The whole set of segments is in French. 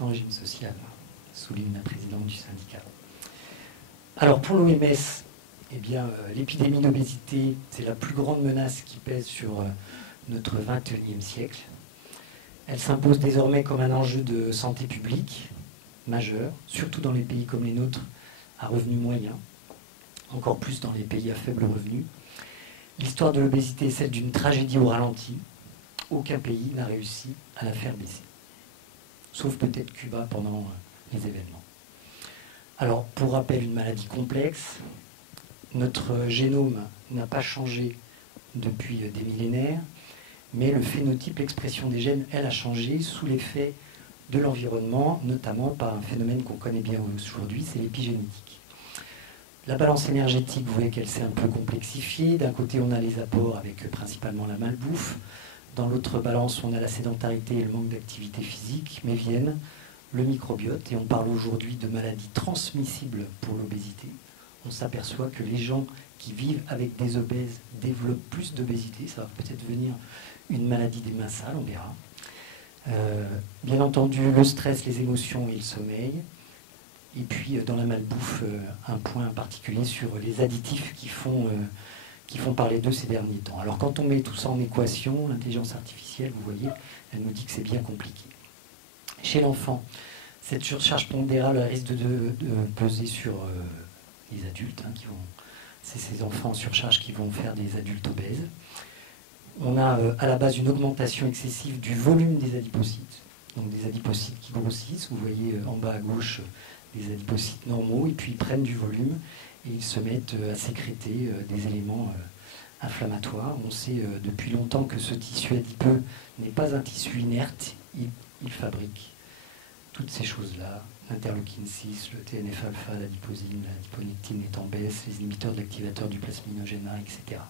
sans régime social, souligne la présidente du syndicat. Alors pour l'OMS, eh bien, l'épidémie d'obésité, c'est la plus grande menace qui pèse sur notre 21e siècle. Elle s'impose désormais comme un enjeu de santé publique majeur, surtout dans les pays comme les nôtres à revenus moyens, encore plus dans les pays à faible revenu. L'histoire de l'obésité est celle d'une tragédie au ralenti. Aucun pays n'a réussi à la faire baisser, sauf peut-être Cuba pendant les événements. Alors, pour rappel, une maladie complexe. Notre génome n'a pas changé depuis des millénaires, mais le phénotype, l'expression des gènes, elle a changé sous l'effet de l'environnement, notamment par un phénomène qu'on connaît bien aujourd'hui, c'est l'épigénétique. La balance énergétique, vous voyez qu'elle s'est un peu complexifiée. D'un côté, on a les apports avec principalement la malbouffe. Dans l'autre balance, on a la sédentarité et le manque d'activité physique, mais viennent le microbiote. Et on parle aujourd'hui de maladies transmissibles pour l'obésité. On s'aperçoit que les gens qui vivent avec des obèses développent plus d'obésité. Ça va peut-être devenir une maladie des mains sales, on verra. Bien entendu, le stress, les émotions et le sommeil. Et puis, dans la malbouffe, un point particulier sur les additifs qui font parler d'eux ces derniers temps. Alors, quand on met tout ça en équation, l'intelligence artificielle, vous voyez, elle nous dit que c'est bien compliqué. Chez l'enfant, cette surcharge pondérale risque de peser sur les adultes. C'est ces enfants en surcharge qui vont faire des adultes obèses. On a à la base une augmentation excessive du volume des adipocytes. Donc des adipocytes qui grossissent. Vous voyez en bas à gauche des adipocytes normaux, et puis ils prennent du volume et ils se mettent à sécréter des éléments inflammatoires. On sait depuis longtemps que ce tissu adipeux n'est pas un tissu inerte, il fabrique toutes ces choses-là, l'interleukine 6, le TNF-alpha, l'adiposine, l'adiponectine est en baisse, les inhibiteurs de l'activateur du plasminogène A, etc.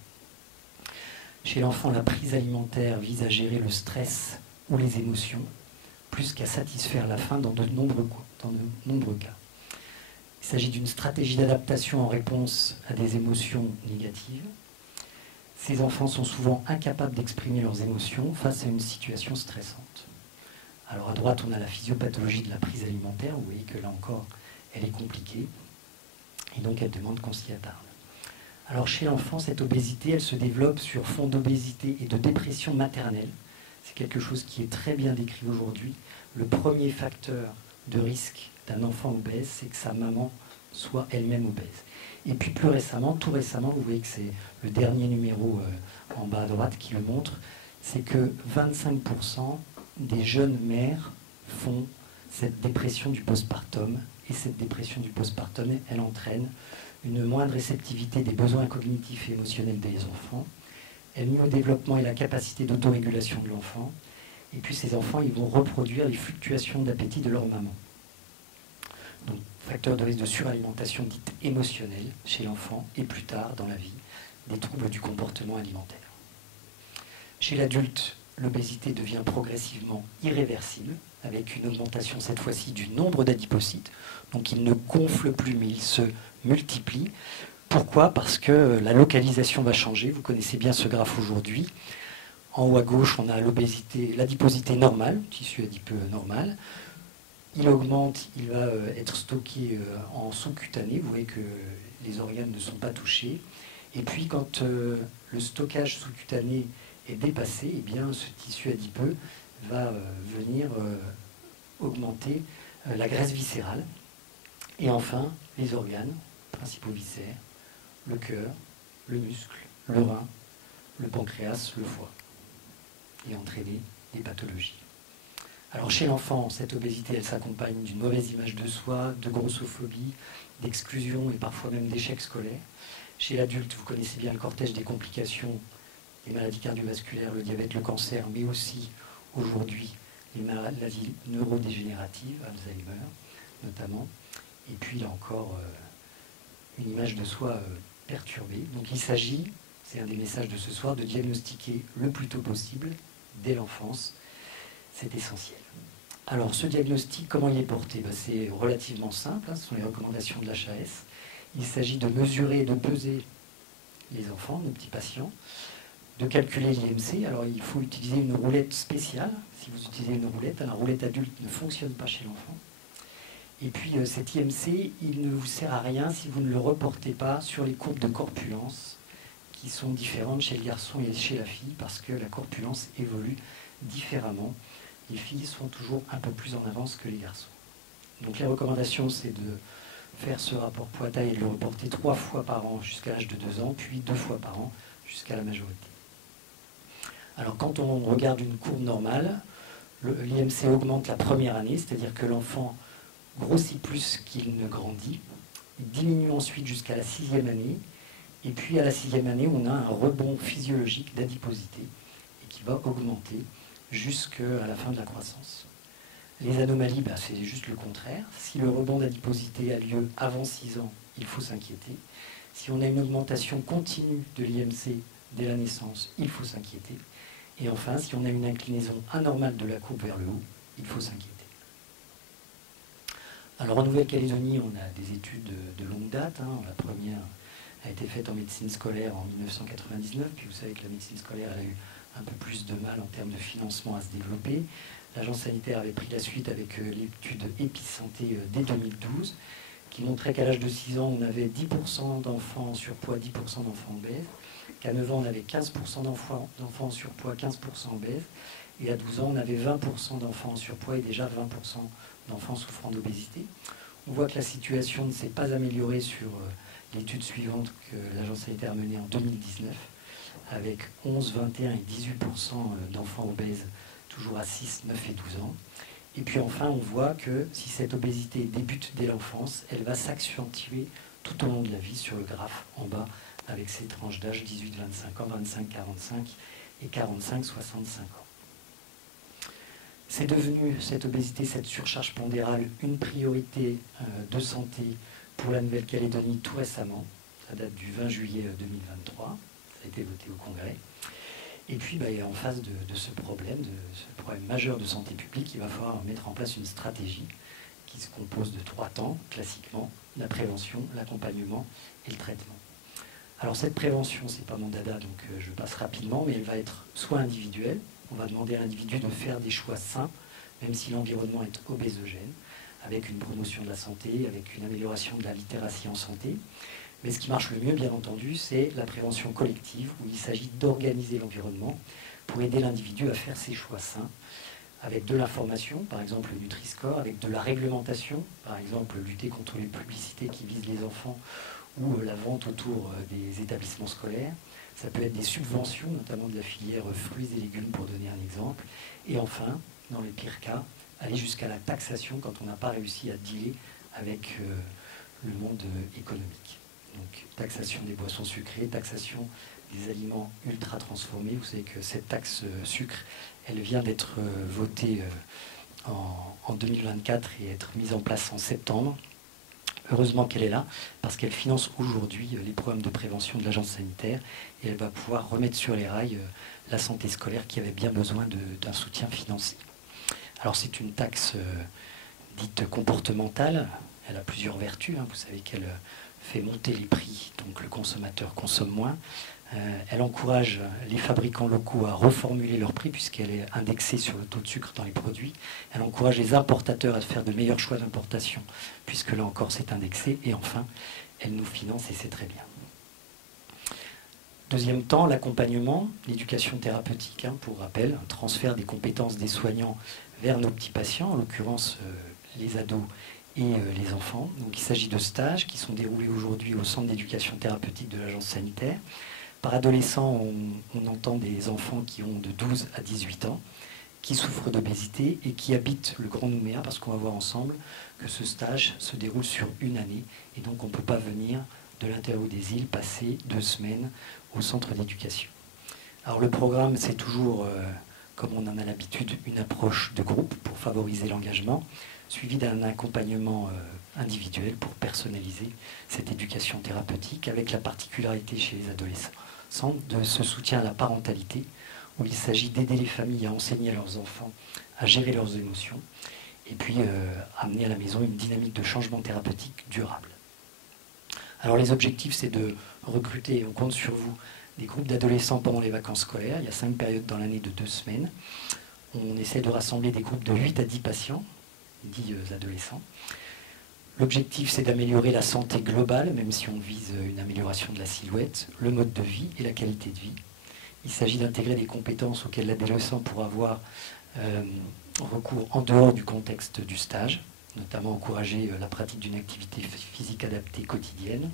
Chez l'enfant, la prise alimentaire vise à gérer le stress ou les émotions, plus qu'à satisfaire la faim dans de nombreux cas. Il s'agit d'une stratégie d'adaptation en réponse à des émotions négatives. Ces enfants sont souvent incapables d'exprimer leurs émotions face à une situation stressante. Alors à droite, on a la physiopathologie de la prise alimentaire. Vous voyez que là encore, elle est compliquée. Et donc, elle demande qu'on s'y attarde. Alors chez l'enfant, cette obésité, elle se développe sur fond d'obésité et de dépression maternelle. C'est quelque chose qui est très bien décrit aujourd'hui. Le premier facteur de risque d'un enfant obèse, c'est que sa maman soit elle-même obèse. Et puis plus récemment, tout récemment, vous voyez que c'est le dernier numéro en bas à droite qui le montre, c'est que 25% des jeunes mères font cette dépression du postpartum. Et cette dépression du postpartum, elle entraîne une moindre réceptivité des besoins cognitifs et émotionnels des enfants. Elle nuit au développement et la capacité d'autorégulation de l'enfant. Et puis ces enfants, ils vont reproduire les fluctuations d'appétit de leur maman. Donc, facteur de risque de suralimentation dite émotionnelle chez l'enfant et plus tard dans la vie, des troubles du comportement alimentaire. Chez l'adulte, l'obésité devient progressivement irréversible, avec une augmentation cette fois-ci du nombre d'adipocytes. Donc il ne gonfle plus, mais il se multiplie. Pourquoi? Parce que la localisation va changer. Vous connaissez bien ce graphe aujourd'hui. En haut à gauche, on a l'obésité, l'adiposité normale, tissu adipeux normal. Il augmente, il va être stocké en sous-cutané. Vous voyez que les organes ne sont pas touchés. Et puis quand le stockage sous-cutané est dépassé, eh bien, ce tissu adipeux va venir augmenter la graisse viscérale. Et enfin, les organes, principaux viscères, le cœur, le muscle, le rein, le pancréas, le foie, et entraîner des pathologies. Alors chez l'enfant, cette obésité, elle s'accompagne d'une mauvaise image de soi, de grossophobie, d'exclusion et parfois même d'échec scolaire. Chez l'adulte, vous connaissez bien le cortège des complications, les maladies cardiovasculaires, le diabète, le cancer, mais aussi aujourd'hui les maladies neurodégénératives, Alzheimer notamment, et puis là encore une image de soi perturbée. Donc il s'agit, c'est un des messages de ce soir, de diagnostiquer le plus tôt possible, dès l'enfance. C'est essentiel. Alors ce diagnostic, comment il est porté? C'est relativement simple, ce sont les recommandations de l'HAS. Il s'agit de mesurer et de peser les enfants, nos petits patients, de calculer l'IMC. Alors il faut utiliser une roulette spéciale. Si vous utilisez une roulette, la roulette adulte ne fonctionne pas chez l'enfant. Et puis cet IMC, il ne vous sert à rien si vous ne le reportez pas sur les courbes de corpulence qui sont différentes chez le garçon et chez la fille parce que la corpulence évolue différemment. Les filles sont toujours un peu plus en avance que les garçons. Donc les recommandations, c'est de faire ce rapport poids-taille et de le reporter 3 fois par an jusqu'à l'âge de 2 ans, puis 2 fois par an jusqu'à la majorité. Alors quand on regarde une courbe normale, l'IMC augmente la première année, c'est-à-dire que l'enfant grossit plus qu'il ne grandit. Il diminue ensuite jusqu'à la 6e année. Et puis à la 6e année, on a un rebond physiologique d'adiposité et qui va augmenter jusqu'à la fin de la croissance. Les anomalies, c'est juste le contraire. Si le rebond d'adiposité a lieu avant 6 ans, il faut s'inquiéter. Si on a une augmentation continue de l'IMC dès la naissance, il faut s'inquiéter. Et enfin, si on a une inclinaison anormale de la courbe vers le haut, il faut s'inquiéter. Alors en Nouvelle-Calédonie, on a des études de longue date. La première a été faite en médecine scolaire en 1999, puis vous savez que la médecine scolaire elle a eu un peu plus de mal en termes de financement à se développer. L'agence sanitaire avait pris la suite avec l'étude EpiSanté dès 2012, qui montrait qu'à l'âge de 6 ans, on avait 10% d'enfants en surpoids, 10% d'enfants obèses, qu'à 9 ans, on avait 15% d'enfants en surpoids, 15% obèses, et à 12 ans, on avait 20% d'enfants en surpoids et déjà 20% d'enfants souffrant d'obésité. On voit que la situation ne s'est pas améliorée sur l'étude suivante que l'agence sanitaire a menée en 2019, avec 11, 21 et 18% d'enfants obèses, toujours à 6, 9 et 12 ans. Et puis enfin, on voit que si cette obésité débute dès l'enfance, elle va s'accentuer tout au long de la vie sur le graphe en bas, avec ces tranches d'âge 18-25 ans, 25-45 et 45-65 ans. C'est devenu, cette obésité, cette surcharge pondérale, une priorité de santé pour la Nouvelle-Calédonie tout récemment. Ça date du 20 juillet 2023, ça a été voté au Congrès. Et puis, en face de ce problème majeur de santé publique, il va falloir mettre en place une stratégie qui se compose de 3 temps, classiquement, la prévention, l'accompagnement et le traitement. Alors cette prévention, c'est pas mon dada, donc je passe rapidement, mais elle va être soit individuelle, on va demander à l'individu de faire des choix sains, même si l'environnement est obésogène, avec une promotion de la santé, avec une amélioration de la littératie en santé. Mais ce qui marche le mieux, bien entendu, c'est la prévention collective, où il s'agit d'organiser l'environnement pour aider l'individu à faire ses choix sains, avec de l'information, par exemple le Nutri-Score, avec de la réglementation, par exemple lutter contre les publicités qui visent les enfants ou la vente autour des établissements scolaires. Ça peut être des subventions, notamment de la filière fruits et légumes, pour donner un exemple. Et enfin, dans les pires cas, aller jusqu'à la taxation quand on n'a pas réussi à dealer avec le monde économique. Donc taxation des boissons sucrées, taxation des aliments ultra transformés. Vous savez que cette taxe sucre, elle vient d'être votée en 2024 et être mise en place en septembre. Heureusement qu'elle est là, parce qu'elle finance aujourd'hui les programmes de prévention de l'agence sanitaire et elle va pouvoir remettre sur les rails la santé scolaire qui avait bien besoin d'un soutien financier. Alors c'est une taxe dite comportementale, elle a plusieurs vertus, vous savez qu'elle fait monter les prix, donc le consommateur consomme moins. Elle encourage les fabricants locaux à reformuler leurs prix puisqu'elle est indexée sur le taux de sucre dans les produits. Elle encourage les importateurs à faire de meilleurs choix d'importation puisque là encore c'est indexé. Et enfin, elle nous finance et c'est très bien. Deuxième temps, l'accompagnement, l'éducation thérapeutique. Pour rappel, un transfert des compétences des soignants vers nos petits patients, en l'occurrence les ados et les enfants. Donc il s'agit de stages qui sont déroulés aujourd'hui au centre d'éducation thérapeutique de l'agence sanitaire. Par adolescent, on entend des enfants qui ont de 12 à 18 ans, qui souffrent d'obésité et qui habitent le Grand Nouméa, parce qu'on va voir ensemble que ce stage se déroule sur une année, et donc on ne peut pas venir de l'intérieur des îles passer 2 semaines au centre d'éducation. Alors le programme, c'est toujours, comme on en a l'habitude, une approche de groupe pour favoriser l'engagement, suivi d'un accompagnement individuel pour personnaliser cette éducation thérapeutique, avec la particularité chez les adolescents de ce soutien à la parentalité, où il s'agit d'aider les familles à enseigner à leurs enfants à gérer leurs émotions, et puis amener à la maison une dynamique de changement thérapeutique durable. Alors les objectifs, c'est de recruter, on compte sur vous, des groupes d'adolescents pendant les vacances scolaires. Il y a 5 périodes dans l'année de 2 semaines. On essaie de rassembler des groupes de 8 à 10 patients, 10 adolescents. L'objectif, c'est d'améliorer la santé globale, même si on vise une amélioration de la silhouette, le mode de vie et la qualité de vie. Il s'agit d'intégrer des compétences auxquelles l'adolescent pourra avoir recours en dehors du contexte du stage, notamment encourager la pratique d'une activité physique adaptée quotidienne,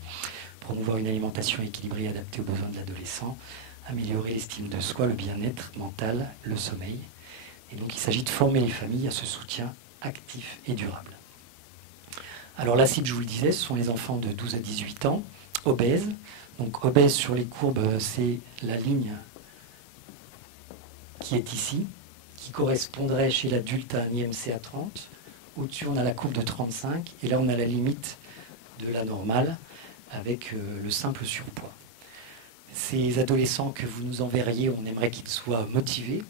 promouvoir une alimentation équilibrée et adaptée aux besoins de l'adolescent, améliorer l'estime de soi, le bien-être mental, le sommeil. Et donc il s'agit de former les familles à ce soutien actif et durable. Alors la cible, je vous le disais, ce sont les enfants de 12 à 18 ans, obèses. Donc obèses sur les courbes, c'est la ligne qui est ici, qui correspondrait chez l'adulte à un IMC à 30. Au-dessus, on a la courbe de 35, et là, on a la limite de la normale avec le simple surpoids. Ces adolescents que vous nous enverriez, on aimerait qu'ils soient motivés.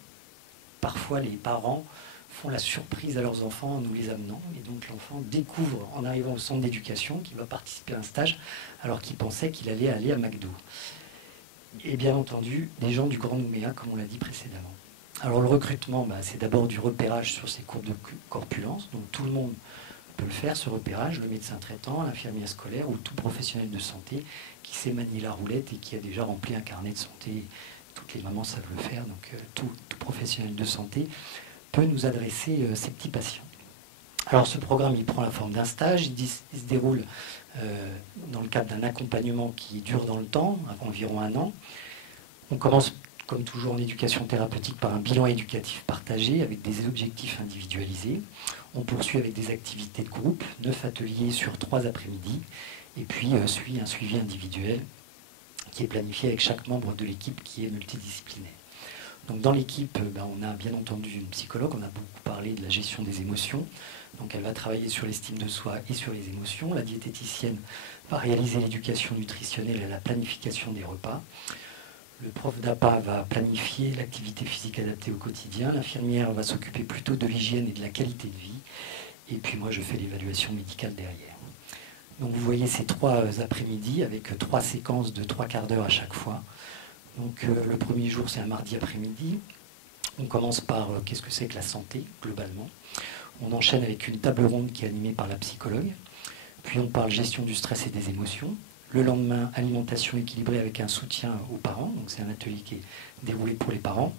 Parfois, les parents font la surprise à leurs enfants en nous les amenant, et donc l'enfant découvre, en arrivant au centre d'éducation, qu'il va participer à un stage, alors qu'il pensait qu'il allait aller à McDo. Et bien entendu, des gens du Grand Nouméa, comme on l'a dit précédemment. Alors le recrutement, c'est d'abord du repérage sur ces courbes de corpulence. Donc tout le monde peut le faire, ce repérage, le médecin traitant, l'infirmière scolaire ou tout professionnel de santé qui sait manier la roulette et qui a déjà rempli un carnet de santé. Toutes les mamans savent le faire, donc tout professionnel de santé peut nous adresser ces petits patients. Alors ce programme, il prend la forme d'un stage, il se déroule dans le cadre d'un accompagnement qui dure dans le temps, environ 1 an. On commence comme toujours en éducation thérapeutique, par un bilan éducatif partagé avec des objectifs individualisés. On poursuit avec des activités de groupe, 9 ateliers sur 3 après-midi, et puis suit un suivi individuel qui est planifié avec chaque membre de l'équipe qui est multidisciplinaire. Donc dans l'équipe, on a bien entendu une psychologue, on a beaucoup parlé de la gestion des émotions, donc elle va travailler sur l'estime de soi et sur les émotions. La diététicienne va réaliser l'éducation nutritionnelle et la planification des repas. Le prof d'APA va planifier l'activité physique adaptée au quotidien. L'infirmière va s'occuper plutôt de l'hygiène et de la qualité de vie. Et puis moi, je fais l'évaluation médicale derrière. Donc vous voyez ces 3 après-midi avec 3 séquences de 3 quarts d'heure à chaque fois. Donc le premier jour, c'est un mardi après-midi. On commence par qu'est-ce que c'est que la santé, globalement. On enchaîne avec une table ronde qui est animée par la psychologue. Puis on parle gestion du stress et des émotions. Le lendemain, alimentation équilibrée avec un soutien aux parents. Donc c'est un atelier qui est déroulé pour les parents.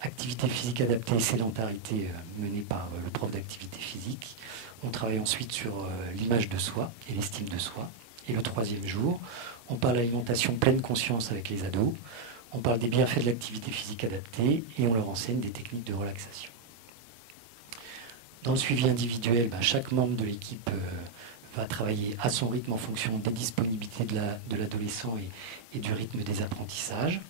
Activité physique adaptée et sédentarité menée par le prof d'activité physique. On travaille ensuite sur l'image de soi et l'estime de soi. Et le 3e jour, on parle alimentation pleine conscience avec les ados. On parle des bienfaits de l'activité physique adaptée et on leur enseigne des techniques de relaxation. Dans le suivi individuel, chaque membre de l'équipe va travailler à son rythme en fonction des disponibilités de l'adolescent et du rythme des apprentissages.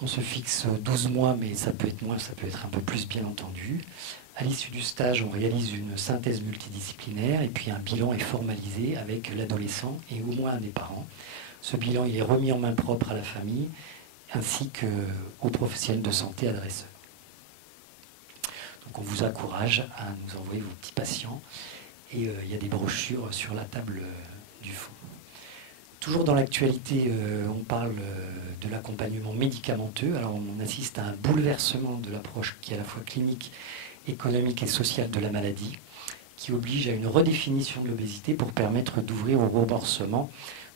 On se fixe 12 mois, mais ça peut être moins, ça peut être un peu plus, bien entendu. À l'issue du stage, on réalise une synthèse multidisciplinaire et puis un bilan est formalisé avec l'adolescent et au moins un des parents. Ce bilan, il est remis en main propre à la famille ainsi qu'aux professionnels de santé adresseurs. Donc on vous encourage à nous envoyer vos petits patients. Et il y a des brochures sur la table du fond. Toujours dans l'actualité, on parle de l'accompagnement médicamenteux. Alors on assiste à un bouleversement de l'approche qui est à la fois clinique, économique et sociale de la maladie, qui oblige à une redéfinition de l'obésité pour permettre d'ouvrir au remboursement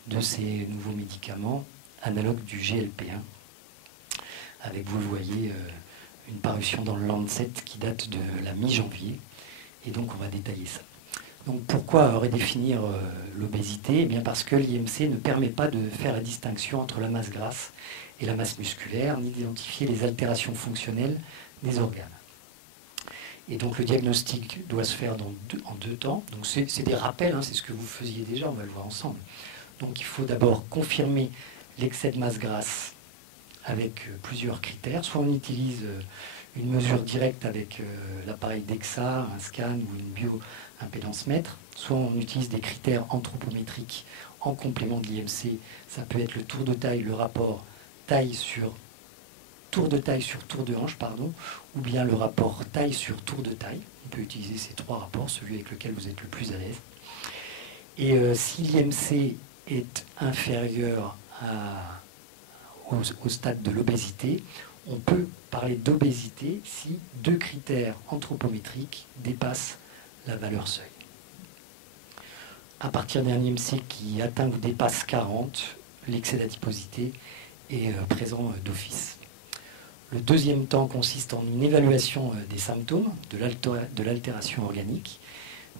de ces nouveaux médicaments analogues du GLP-1. Avec, vous le voyez, une parution dans le Lancet qui date de la mi-janvier. Et donc on va détailler ça. Donc pourquoi redéfinir l'obésité ? Eh bien parce que l'IMC ne permet pas de faire la distinction entre la masse grasse et la masse musculaire, ni d'identifier les altérations fonctionnelles des organes. Et donc le diagnostic doit se faire en 2 temps. Donc c'est des rappels, c'est ce que vous faisiez déjà, on va le voir ensemble. Donc il faut d'abord confirmer l'excès de masse grasse avec plusieurs critères. Soit on utilise une mesure directe avec l'appareil DEXA, un scan ou une bioimpédance mètre, soit on utilise des critères anthropométriques en complément de l'IMC. Ça peut être le tour de taille, le rapport tour de taille sur tour de hanche, ou bien le rapport taille sur tour de taille. On peut utiliser ces 3 rapports, celui avec lequel vous êtes le plus à l'aise. Et si l'IMC est inférieur au stade de l'obésité, on peut parler d'obésité si 2 critères anthropométriques dépassent la valeur seuil. À partir d'un IMC qui atteint ou dépasse 40, l'excès d'adiposité est présent d'office. Le deuxième temps consiste en une évaluation des symptômes de l'altération organique.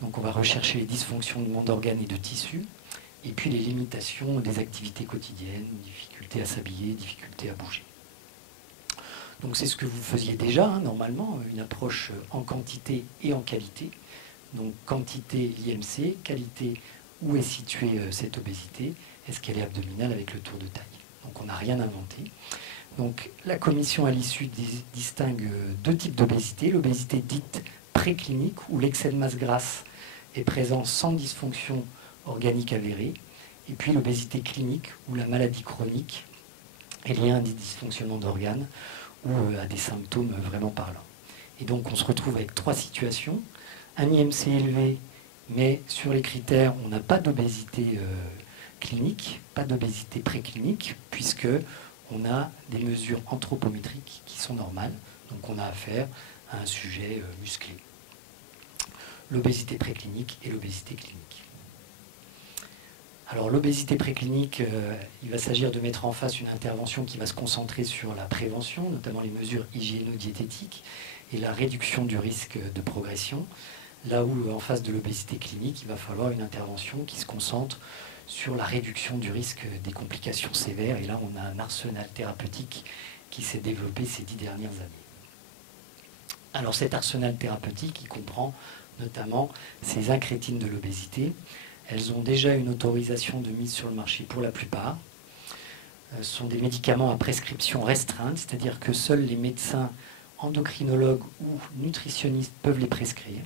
Donc on va rechercher les dysfonctionnements d'organes et de tissus, et puis les limitations des activités quotidiennes, difficulté à s'habiller, difficulté à bouger. Donc c'est ce que vous faisiez déjà, normalement, une approche en quantité et en qualité. Donc quantité, l'IMC, qualité, où est située cette obésité, est-ce qu'elle est abdominale avec le tour de taille. Donc on n'a rien inventé. Donc la commission à l'issue distingue 2 types d'obésité, l'obésité dite préclinique, où l'excès de masse grasse est présent sans dysfonction organique avérée, et puis l'obésité clinique, où la maladie chronique est liée à des dysfonctionnements d'organes ou à des symptômes vraiment parlants. Et donc on se retrouve avec 3 situations. Un IMC élevé, mais sur les critères, on n'a pas d'obésité clinique, pas d'obésité préclinique, puisque on a des mesures anthropométriques qui sont normales. Donc on a affaire à un sujet musclé. L'obésité préclinique et l'obésité clinique. Alors l'obésité préclinique, il va s'agir de mettre en face une intervention qui va se concentrer sur la prévention, notamment les mesures hygiéno-diététiques et la réduction du risque de progression. Là où, en face de l'obésité clinique, il va falloir une intervention qui se concentre sur la réduction du risque des complications sévères. Et là, on a un arsenal thérapeutique qui s'est développé ces 10 dernières années. Alors cet arsenal thérapeutique, il comprend notamment ces incrétines de l'obésité. Elles ont déjà une autorisation de mise sur le marché pour la plupart. Ce sont des médicaments à prescription restreinte, c'est-à-dire que seuls les médecins endocrinologues ou nutritionnistes peuvent les prescrire.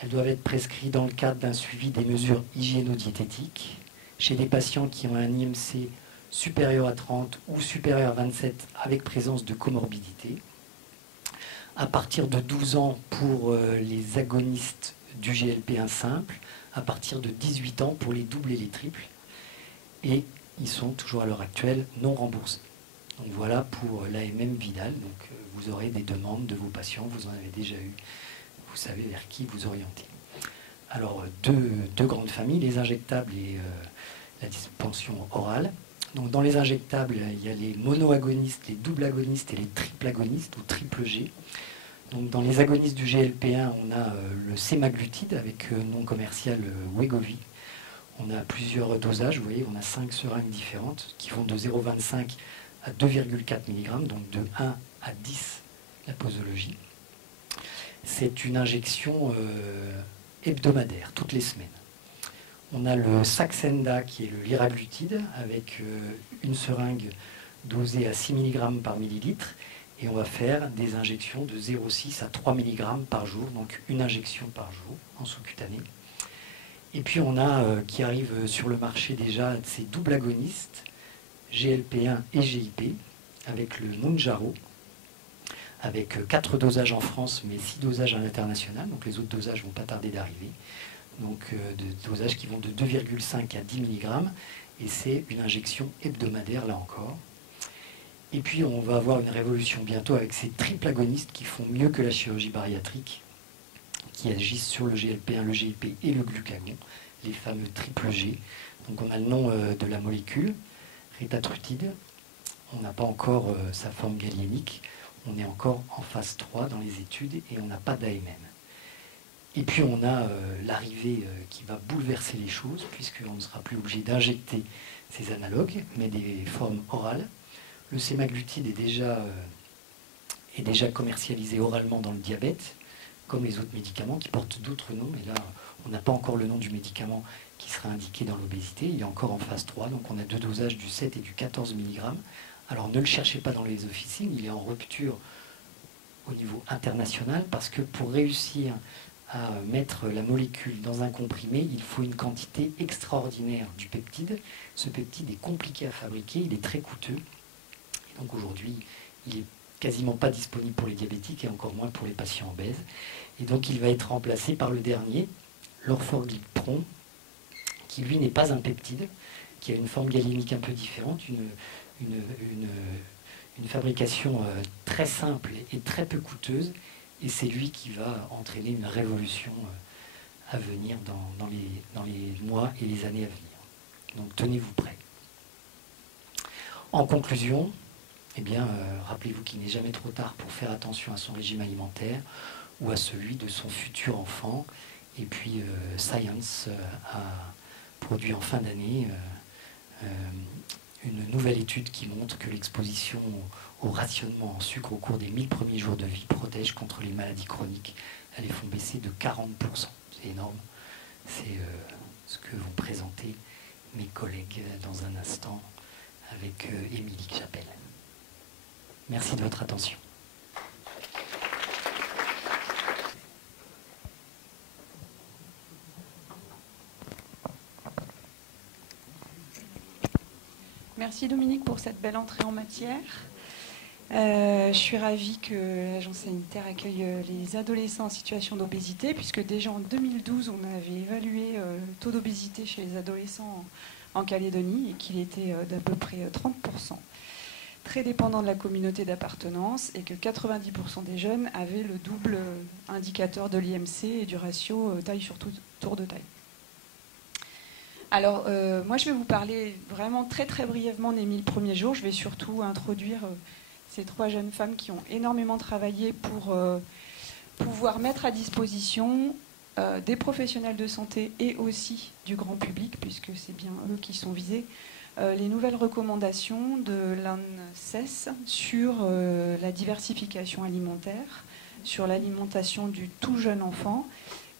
Elles doivent être prescrites dans le cadre d'un suivi des mesures hygiéno-diététiques chez des patients qui ont un IMC supérieur à 30 ou supérieur à 27 avec présence de comorbidité. À partir de 12 ans pour les agonistes du GLP-1 simple, à partir de 18 ans pour les doubles et les triples. Et ils sont toujours à l'heure actuelle non remboursés. Donc voilà pour l'AMM Vidal. Donc vous aurez des demandes de vos patients, vous en avez déjà eu. Vous savez vers qui vous orienter. Alors, deux grandes familles, les injectables et la suspension orale. Donc, dans les injectables, il y a les monoagonistes, les double agonistes et les triple agonistes, ou triple G. Donc, dans les agonistes du GLP-1, on a le sémaglutide avec nom commercial Wegovy. On a plusieurs dosages, vous voyez, on a 5 seringues différentes qui vont de 0,25 à 2,4 mg, donc de 1 à 10 la posologie. C'est une injection hebdomadaire, toutes les semaines. On a le Saxenda qui est le liraglutide avec une seringue dosée à 6 mg par millilitre et on va faire des injections de 0,6 à 3 mg par jour, donc une injection par jour en sous-cutané. Et puis on a qui arrive sur le marché déjà ces doubles agonistes GLP-1 et GIP avec le Mounjaro, avec 4 dosages en France, mais 6 dosages à l'international. Donc les autres dosages ne vont pas tarder d'arriver. Donc des dosages qui vont de 2,5 à 10 mg. Et c'est une injection hebdomadaire, là encore. Et puis on va avoir une révolution bientôt avec ces triple agonistes qui font mieux que la chirurgie bariatrique, qui agissent sur le GLP-1, le GIP et le glucagon, les fameux triple G. Donc on a le nom de la molécule, ritatrutide. On n'a pas encore sa forme galénique. On est encore en phase 3 dans les études et on n'a pas d'AMM. Et puis on a l'arrivée qui va bouleverser les choses, puisqu'on ne sera plus obligé d'injecter ces analogues, mais des formes orales. Le sémaglutide est déjà commercialisé oralement dans le diabète, comme les autres médicaments qui portent d'autres noms, mais là on n'a pas encore le nom du médicament qui sera indiqué dans l'obésité. Il est encore en phase 3, donc on a 2 dosages du 7 et du 14 mg. Alors ne le cherchez pas dans les officines, il est en rupture au niveau international parce que pour réussir à mettre la molécule dans un comprimé, il faut une quantité extraordinaire du peptide. Ce peptide est compliqué à fabriquer, il est très coûteux. Et donc aujourd'hui, il n'est quasiment pas disponible pour les diabétiques et encore moins pour les patients obèses. Et donc il va être remplacé par le dernier, l'orforglipron, qui lui n'est pas un peptide, qui a une forme galénique un peu différente, une fabrication très simple et très peu coûteuse, et c'est lui qui va entraîner une révolution à venir dans les mois et les années à venir. Donc tenez-vous prêts. En conclusion, eh bien, rappelez-vous qu'il n'est jamais trop tard pour faire attention à son régime alimentaire ou à celui de son futur enfant. Et puis Science a produit en fin d'année une nouvelle étude qui montre que l'exposition au rationnement en sucre au cours des 1000 premiers jours de vie protège contre les maladies chroniques. Elles les font baisser de 40%. C'est énorme. C'est ce que vont présenter mes collègues dans un instant avec Émilie que j'appelle. Merci de votre attention. Merci Dominique pour cette belle entrée en matière. Je suis ravie que l'agence sanitaire accueille les adolescents en situation d'obésité, puisque déjà en 2012, on avait évalué le taux d'obésité chez les adolescents en Calédonie et qu'il était d'à peu près 30%, très dépendant de la communauté d'appartenance, et que 90% des jeunes avaient le double indicateur de l'IMC et du ratio taille sur tour de taille. Alors, moi, je vais vous parler vraiment très très brièvement des 1000 premiers jours. Je vais surtout introduire ces 3 jeunes femmes qui ont énormément travaillé pour pouvoir mettre à disposition des professionnels de santé et aussi du grand public, puisque c'est bien eux qui sont visés, les nouvelles recommandations de l'ANSES sur la diversification alimentaire, sur l'alimentation du tout jeune enfant.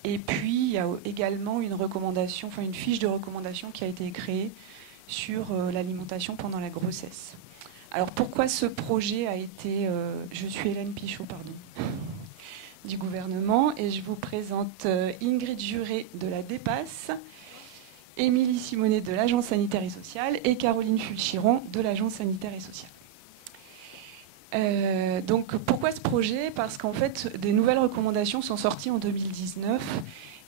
Et puis, il y a également une recommandation, enfin une fiche de recommandation qui a été créée sur l'alimentation pendant la grossesse. Alors, pourquoi ce projet a été... je suis Hélène Pichot, pardon, du gouvernement, et je vous présente Ingrid Juré de la DEPAS, Émilie Simonet de l'Agence sanitaire et sociale et Caroline Fulchiron de l'Agence sanitaire et sociale. Donc pourquoi ce projet? Parce qu'en fait, des nouvelles recommandations sont sorties en 2019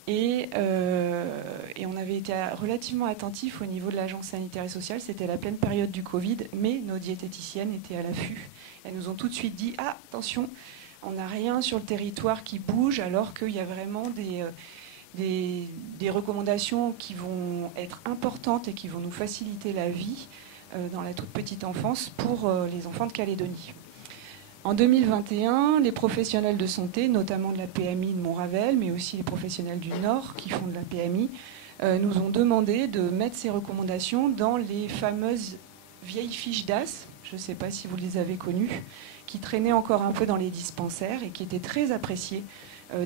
et on avait été relativement attentifs au niveau de l'Agence sanitaire et sociale. C'était la pleine période du Covid, mais nos diététiciennes étaient à l'affût. Elles nous ont tout de suite dit « Ah, attention, on n'a rien sur le territoire qui bouge », alors qu'il y a vraiment des recommandations qui vont être importantes et qui vont nous faciliter la vie dans la toute petite enfance pour les enfants de Calédonie. En 2021, les professionnels de santé, notamment de la PMI de Montravel, mais aussi les professionnels du Nord qui font de la PMI, nous ont demandé de mettre ces recommandations dans les fameuses vieilles fiches DAS, je ne sais pas si vous les avez connues, qui traînaient encore un peu dans les dispensaires et qui étaient très appréciées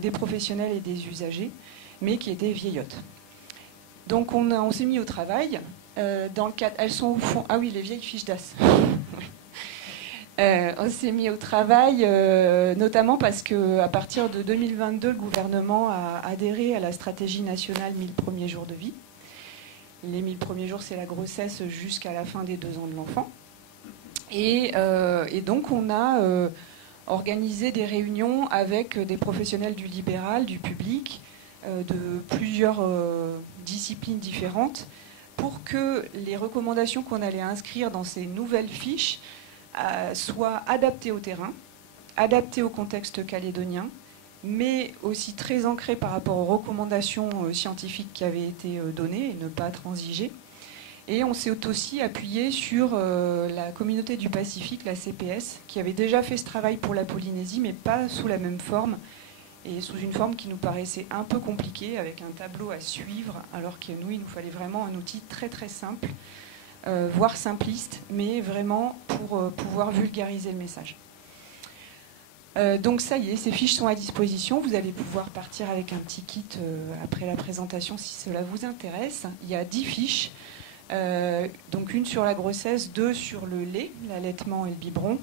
des professionnels et des usagers, mais qui étaient vieillottes. Donc on s'est mis au travail. Dans le cadre, elles sont au fond. Ah oui, les vieilles fiches DAS. On s'est mis au travail, notamment parce qu'à partir de 2022, le gouvernement a adhéré à la stratégie nationale 1000 premiers jours de vie. Les 1000 premiers jours, c'est la grossesse jusqu'à la fin des 2 ans de l'enfant. Et donc, on a organisé des réunions avec des professionnels du libéral, du public, de plusieurs disciplines différentes, pour que les recommandations qu'on allait inscrire dans ces nouvelles fiches soient adaptées au terrain, adaptées au contexte calédonien, mais aussi très ancrées par rapport aux recommandations scientifiques qui avaient été données et ne pas transiger. Et on s'est aussi appuyé sur la communauté du Pacifique, la CPS, qui avait déjà fait ce travail pour la Polynésie, mais pas sous la même forme, et sous une forme qui nous paraissait un peu compliquée, avec un tableau à suivre, alors que nous, il nous fallait vraiment un outil très très simple, voire simpliste, mais vraiment pour pouvoir vulgariser le message. Donc ça y est, ces fiches sont à disposition. Vous allez pouvoir partir avec un petit kit après la présentation si cela vous intéresse. Il y a 10 fiches, donc une sur la grossesse, 2 sur le lait, l'allaitement et le biberon,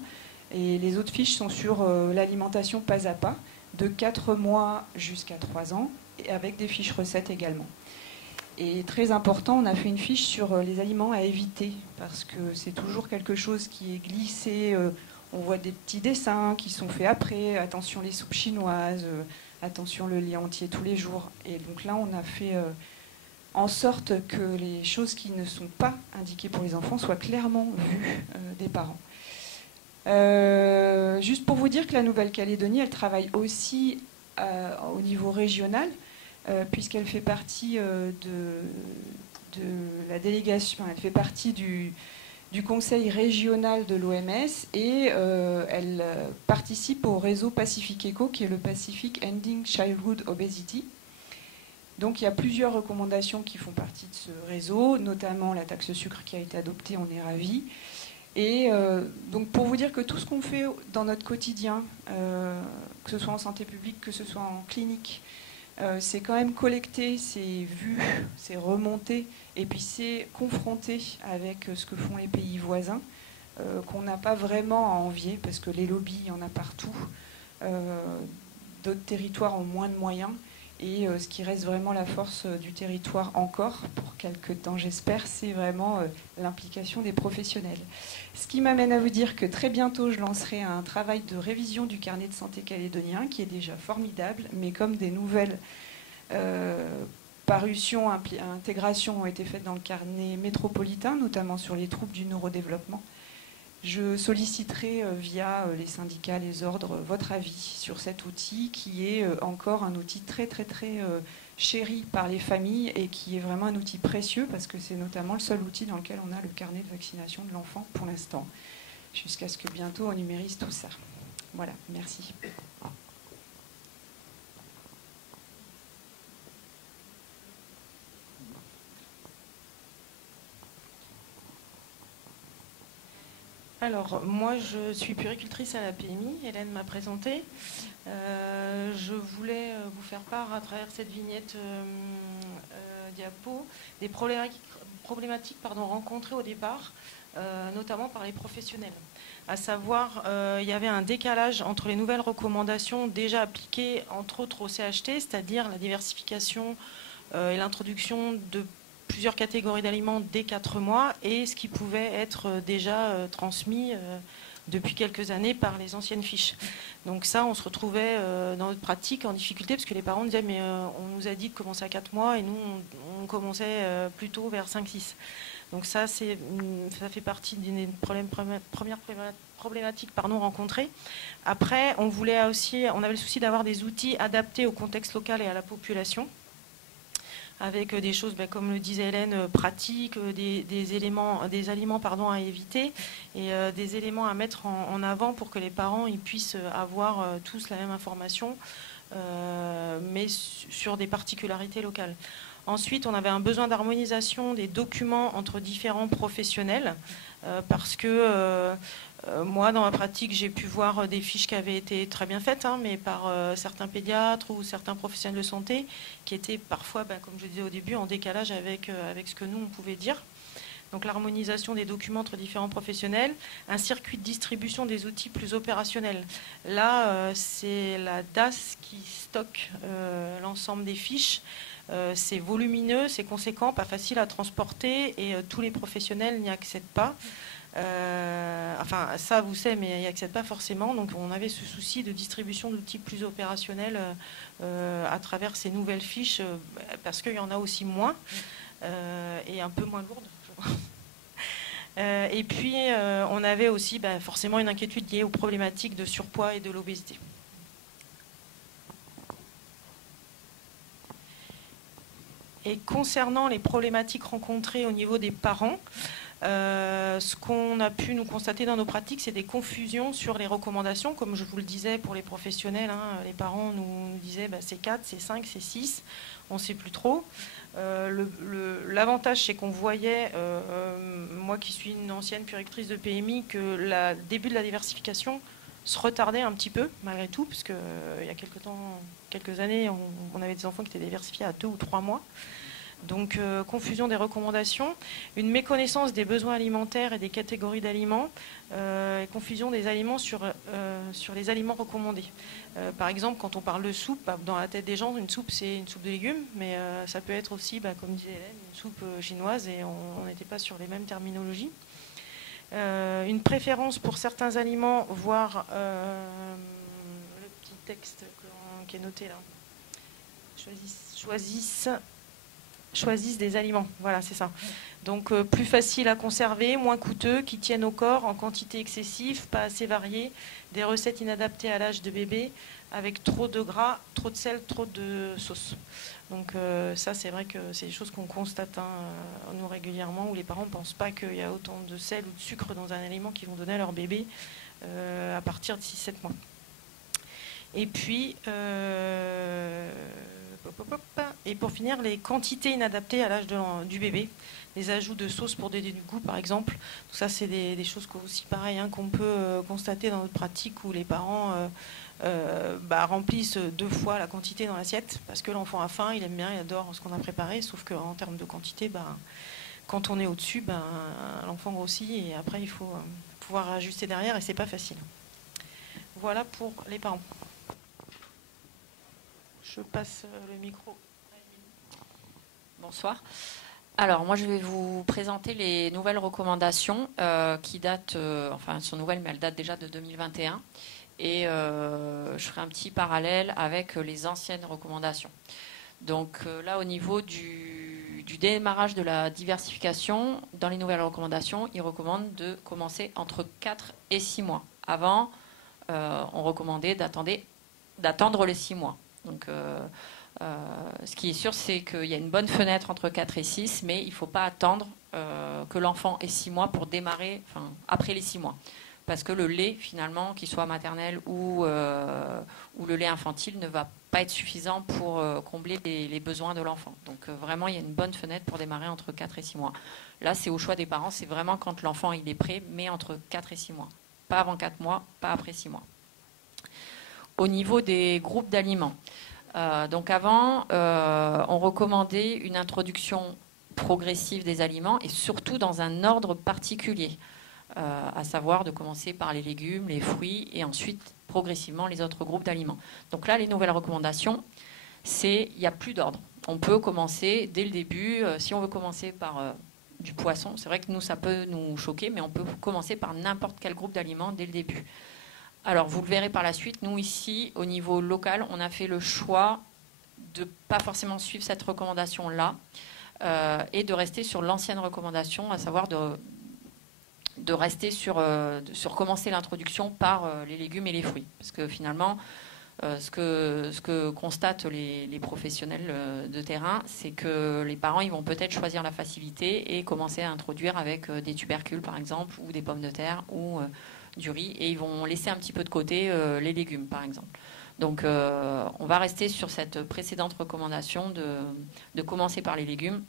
et les autres fiches sont sur l'alimentation pas à pas, de 4 mois jusqu'à 3 ans, et avec des fiches recettes également. Et très important, on a fait une fiche sur les aliments à éviter, parce que c'est toujours quelque chose qui est glissé. On voit des petits dessins qui sont faits après. Attention les soupes chinoises, attention le lait entier tous les jours. Et donc là, on a fait en sorte que les choses qui ne sont pas indiquées pour les enfants soient clairement vues des parents. Juste pour vous dire que la Nouvelle-Calédonie, elle travaille aussi au niveau régional, puisqu'elle fait partie de la délégation, elle fait partie du conseil régional de l'OMS et elle participe au réseau Pacific Eco, qui est le Pacific Ending Childhood Obesity. Donc il y a plusieurs recommandations qui font partie de ce réseau, notamment la taxe sucre qui a été adoptée, on est ravis. Et donc pour vous dire que tout ce qu'on fait dans notre quotidien, que ce soit en santé publique, que ce soit en clinique, c'est quand même collecté, c'est vu, c'est remonté, et puis c'est confronté avec ce que font les pays voisins, qu'on n'a pas vraiment à envier, parce que les lobbies, il y en a partout. D'autres territoires ont moins de moyens. Et ce qui reste vraiment la force du territoire encore, pour quelque temps j'espère, c'est vraiment l'implication des professionnels. Ce qui m'amène à vous dire que très bientôt je lancerai un travail de révision du carnet de santé calédonien, qui est déjà formidable, mais comme des nouvelles parutions, intégrations ont été faites dans le carnet métropolitain, notamment sur les troubles du neurodéveloppement, je solliciterai via les syndicats, les ordres, votre avis sur cet outil qui est encore un outil très très très chéri par les familles et qui est vraiment un outil précieux parce que c'est notamment le seul outil dans lequel on a le carnet de vaccination de l'enfant pour l'instant, jusqu'à ce que bientôt on numérise tout ça. Voilà, merci. Alors, moi, je suis puéricultrice à la PMI. Hélène m'a présenté. Je voulais vous faire part, à travers cette vignette diapo, des problématiques rencontrées au départ, notamment par les professionnels. À savoir, il y avait un décalage entre les nouvelles recommandations déjà appliquées, entre autres au CHT, c'est-à-dire la diversification et l'introduction de plusieurs catégories d'aliments dès 4 mois et ce qui pouvait être déjà transmis depuis quelques années par les anciennes fiches. Donc ça, on se retrouvait dans notre pratique en difficulté parce que les parents disaient mais on nous a dit de commencer à 4 mois et nous on commençait plutôt vers 5-6. Donc ça fait partie d'une première problématique rencontrée. Après, on avait le souci d'avoir des outils adaptés au contexte local et à la population, avec des choses, comme le disait Hélène, pratiques, des aliments à éviter et des éléments à mettre en avant pour que les parents ils puissent avoir tous la même information, mais sur des particularités locales. Ensuite, on avait un besoin d'harmonisation des documents entre différents professionnels, parce que moi, dans ma pratique, j'ai pu voir des fiches qui avaient été très bien faites, mais par certains pédiatres ou certains professionnels de santé, qui étaient parfois, comme je disais au début, en décalage avec ce que nous, on pouvait dire. Donc l'harmonisation des documents entre différents professionnels, un circuit de distribution des outils plus opérationnels. Là, c'est la DAS qui stocke l'ensemble des fiches. C'est volumineux, c'est conséquent, pas facile à transporter et tous les professionnels n'y accèdent pas. Enfin, ça vous savez, mais il n'y accède pas forcément. Donc, on avait ce souci de distribution d'outils plus opérationnels à travers ces nouvelles fiches, parce qu'il y en a aussi moins et un peu moins lourdes, je crois. Et puis, on avait aussi forcément une inquiétude liée aux problématiques de surpoids et de l'obésité. Et concernant les problématiques rencontrées au niveau des parents, ce qu'on a pu nous constater dans nos pratiques, c'est des confusions sur les recommandations. Comme je vous le disais, pour les professionnels, les parents nous disaient c'est 4, c'est 5, c'est 6, on ne sait plus trop. L'avantage, c'est qu'on voyait, moi qui suis une ancienne puéricultrice de PMI, que le début de la diversification se retardait un petit peu, malgré tout, parce qu'il y a quelques années, on avait des enfants qui étaient diversifiés à 2 ou 3 mois. Donc, confusion des recommandations, une méconnaissance des besoins alimentaires et des catégories d'aliments, et confusion des aliments sur les aliments recommandés. Par exemple, quand on parle de soupe, dans la tête des gens, une soupe, c'est une soupe de légumes, mais ça peut être aussi, comme disait Hélène, une soupe chinoise, et on n'était pas sur les mêmes terminologies. Une préférence pour certains aliments, voire le petit texte qui est noté là. Choisissent choisissent des aliments. Voilà, c'est ça. Donc plus facile à conserver, moins coûteux, qui tiennent au corps en quantité excessive, pas assez variée, des recettes inadaptées à l'âge de bébé, avec trop de gras, trop de sel, trop de sauce. Donc ça, c'est vrai que c'est des choses qu'on constate nous régulièrement, où les parents ne pensent pas qu'il y a autant de sel ou de sucre dans un aliment qu'ils vont donner à leur bébé à partir de 6-7 mois. Et puis, et pour finir, les quantités inadaptées à l'âge du bébé, les ajouts de sauce pour donner du goût, par exemple. Tout ça, c'est des choses aussi pareilles qu'on peut constater dans notre pratique, où les parents remplissent 2 fois la quantité dans l'assiette, parce que l'enfant a faim, il aime bien, il adore ce qu'on a préparé, sauf qu'en termes de quantité, quand on est au-dessus, l'enfant grossit, et après, il faut pouvoir ajuster derrière, et c'est pas facile. Voilà pour les parents. Je passe le micro. Bonsoir. Alors, moi, je vais vous présenter les nouvelles recommandations qui datent, enfin, elles sont nouvelles, mais elles datent déjà de 2021. Et je ferai un petit parallèle avec les anciennes recommandations. Donc là, au niveau du démarrage de la diversification, dans les nouvelles recommandations, ils recommandent de commencer entre 4 et 6 mois. Avant, on recommandait d'attendre les 6 mois. Donc, ce qui est sûr, c'est qu'il y a une bonne fenêtre entre 4 et 6, mais il ne faut pas attendre que l'enfant ait 6 mois pour démarrer, enfin, après les 6 mois. Parce que le lait, finalement, qu'il soit maternel ou le lait infantile, ne va pas être suffisant pour combler les besoins de l'enfant. Donc, vraiment, il y a une bonne fenêtre pour démarrer entre 4 et 6 mois. Là, c'est au choix des parents. C'est vraiment quand l'enfant il est prêt, mais entre 4 et 6 mois. Pas avant 4 mois, pas après 6 mois. Au niveau des groupes d'aliments. Donc avant, on recommandait une introduction progressive des aliments et surtout dans un ordre particulier, à savoir de commencer par les légumes, les fruits et ensuite progressivement les autres groupes d'aliments. Donc là, les nouvelles recommandations, il n'y a plus d'ordre. On peut commencer dès le début, si on veut commencer par du poisson, c'est vrai que nous, ça peut nous choquer, mais on peut commencer par n'importe quel groupe d'aliments dès le début. Alors, vous le verrez par la suite, nous ici, au niveau local, on a fait le choix de ne pas forcément suivre cette recommandation-là et de rester sur l'ancienne recommandation, à savoir de rester sur commencer l'introduction par les légumes et les fruits. Parce que finalement, ce que constatent les professionnels de terrain, c'est que les parents ils vont peut-être choisir la facilité et commencer à introduire avec des tubercules, par exemple, ou des pommes de terre, ou du riz, et ils vont laisser un petit peu de côté les légumes, par exemple. Donc, on va rester sur cette précédente recommandation de commencer par les légumes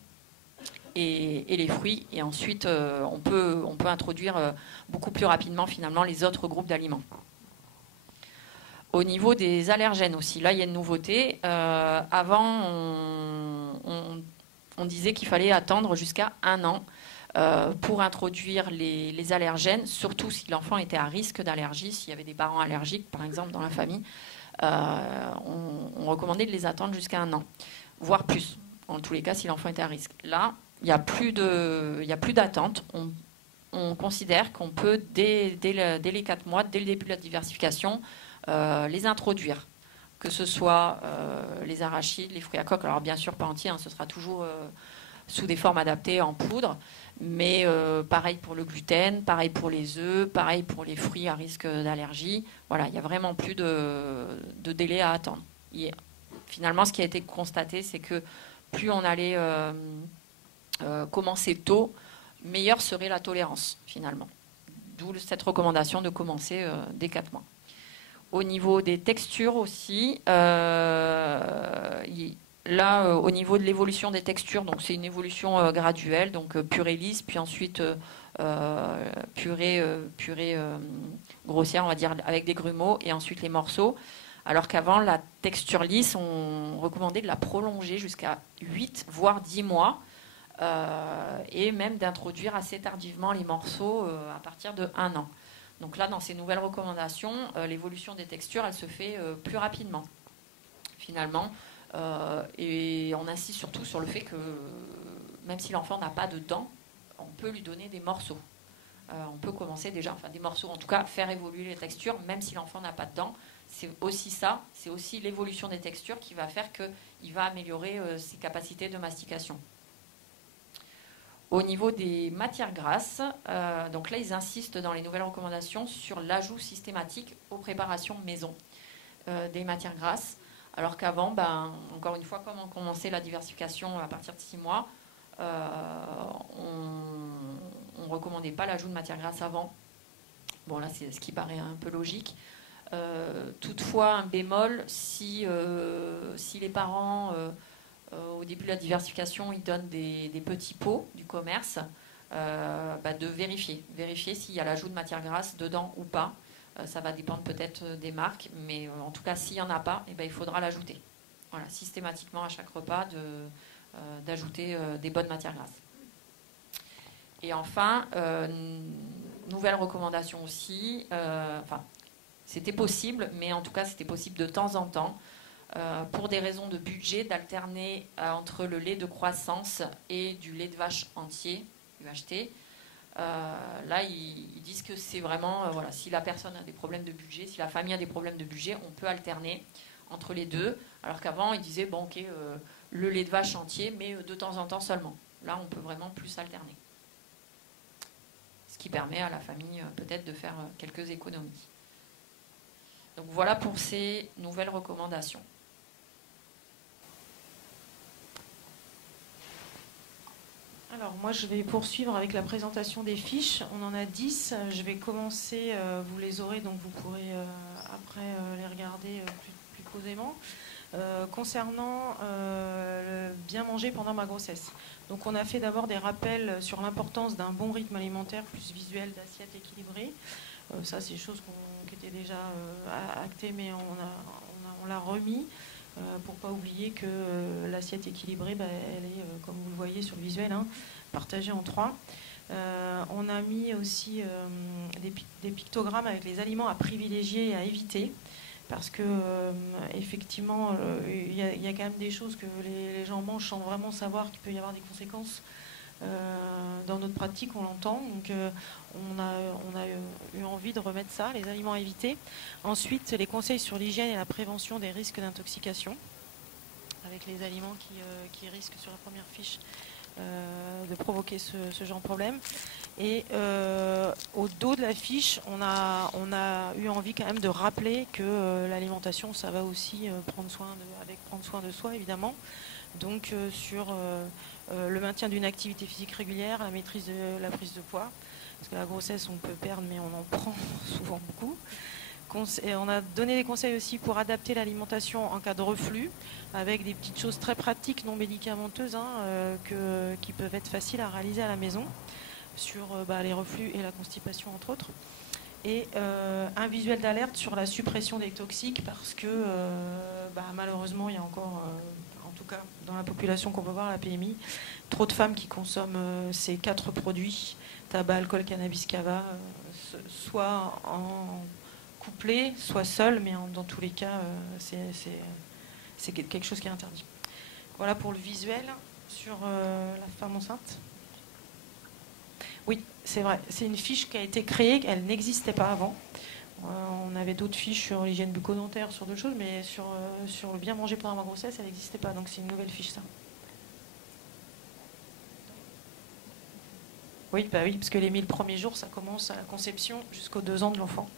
et les fruits, et ensuite, on peut introduire beaucoup plus rapidement, finalement, les autres groupes d'aliments. Au niveau des allergènes aussi, là, il y a une nouveauté. Avant, on disait qu'il fallait attendre jusqu'à 1 an pour introduire les allergènes, surtout si l'enfant était à risque d'allergie, s'il y avait des parents allergiques, par exemple, dans la famille. On recommandait de les attendre jusqu'à 1 an, voire plus, en tous les cas, si l'enfant était à risque. Là, il n'y a plus d'attente. On considère qu'on peut, dès les 4 mois, dès le début de la diversification, les introduire, que ce soit les arachides, les fruits à coque, alors bien sûr pas entiers, ce sera toujours sous des formes adaptées en poudre, mais pareil pour le gluten, pareil pour les œufs, pareil pour les fruits à risque d'allergie. Voilà, il n'y a vraiment plus de délai à attendre. Finalement, ce qui a été constaté, c'est que plus on allait commencer tôt, meilleure serait la tolérance, finalement. D'où cette recommandation de commencer dès 4 mois. Au niveau des textures aussi, là, au niveau de l'évolution des textures, donc c'est une évolution graduelle, donc purée lisse, puis ensuite purée grossière, on va dire, avec des grumeaux, et ensuite les morceaux. Alors qu'avant, la texture lisse, on recommandait de la prolonger jusqu'à 8, voire 10 mois, et même d'introduire assez tardivement les morceaux à partir de 1 an. Donc là, dans ces nouvelles recommandations, l'évolution des textures, elle se fait plus rapidement, finalement. Et on insiste surtout sur le fait que, même si l'enfant n'a pas de dents, on peut lui donner des morceaux. On peut commencer déjà, enfin des morceaux, en tout cas, faire évoluer les textures, même si l'enfant n'a pas de dents. C'est aussi ça, c'est aussi l'évolution des textures qui va faire qu'il va améliorer ses capacités de mastication. Au niveau des matières grasses, donc là, ils insistent dans les nouvelles recommandations sur l'ajout systématique aux préparations maison des matières grasses. Alors qu'avant, encore une fois, comme on commençait la diversification à partir de 6 mois, on ne recommandait pas l'ajout de matières grasses avant. Bon, là, c'est ce qui paraît un peu logique. Toutefois, un bémol, si les parents, au début de la diversification, ils donnent des petits pots du commerce, de vérifier s'il y a l'ajout de matières grasses dedans ou pas. Ça va dépendre peut-être des marques, mais en tout cas, s'il n'y en a pas, il faudra l'ajouter. Voilà, systématiquement à chaque repas, d'ajouter des bonnes matières grasses. Et enfin, nouvelle recommandation aussi, c'était possible, mais en tout cas, c'était possible de temps en temps, pour des raisons de budget, d'alterner entre le lait de croissance et du lait de vache entier, UHT. Là, ils disent que c'est vraiment, si la personne a des problèmes de budget, si la famille a des problèmes de budget, on peut alterner entre les deux. Alors qu'avant, ils disaient, le lait de vache entier, mais de temps en temps seulement. Là, on peut vraiment plus alterner. Ce qui permet à la famille peut-être de faire quelques économies. Donc voilà pour ces nouvelles recommandations. Alors moi je vais poursuivre avec la présentation des fiches. On en a 10. Je vais commencer, vous les aurez, donc vous pourrez après les regarder plus posément. Concernant le bien manger pendant ma grossesse. Donc on a fait d'abord des rappels sur l'importance d'un bon rythme alimentaire plus visuel, d'assiette équilibrée. Ça c'est des choses qui étaient déjà actées, mais on l'a remis. Pour ne pas oublier que l'assiette équilibrée, elle est, comme vous le voyez sur le visuel, partagée en 3. On a mis aussi des pictogrammes avec les aliments à privilégier et à éviter, parce que effectivement, il y a quand même des choses que les gens mangent sans vraiment savoir qu'il peut y avoir des conséquences. Dans notre pratique, on l'entend. Donc, on a eu envie de remettre ça, les aliments à éviter. Ensuite, les conseils sur l'hygiène et la prévention des risques d'intoxication, avec les aliments qui risquent sur la première fiche de provoquer ce genre de problème. Et au dos de la fiche, on a eu envie quand même de rappeler que l'alimentation, ça va aussi prendre soin de soi, évidemment. Donc sur le maintien d'une activité physique régulière, la maîtrise de la prise de poids, parce que la grossesse on peut perdre mais on en prend souvent beaucoup. Et on a donné des conseils aussi pour adapter l'alimentation en cas de reflux, avec des petites choses très pratiques, non médicamenteuses, qui peuvent être faciles à réaliser à la maison, sur les reflux et la constipation entre autres. Et un visuel d'alerte sur la suppression des toxiques, parce que malheureusement il y a encore... en tout cas dans la population qu'on peut voir à la PMI, trop de femmes qui consomment ces 4 produits, tabac, alcool, cannabis, cava, soit en couplé, soit seul, mais dans tous les cas, c'est quelque chose qui est interdit. Voilà pour le visuel sur la femme enceinte. Oui, c'est vrai, c'est une fiche qui a été créée, elle n'existait pas avant. On avait d'autres fiches sur l'hygiène bucco-dentaire, sur d'autres choses, mais sur le bien manger pendant ma grossesse, elle n'existait pas. Donc c'est une nouvelle fiche, ça. Oui, parce que les 1000 premiers jours, ça commence à la conception jusqu'aux 2 ans de l'enfant.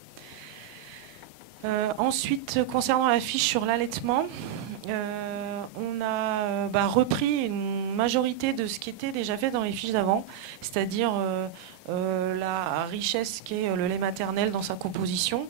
Ensuite, concernant la fiche sur l'allaitement, on a repris une majorité de ce qui était déjà fait dans les fiches d'avant, c'est-à-dire la richesse qu'est le lait maternel dans sa composition,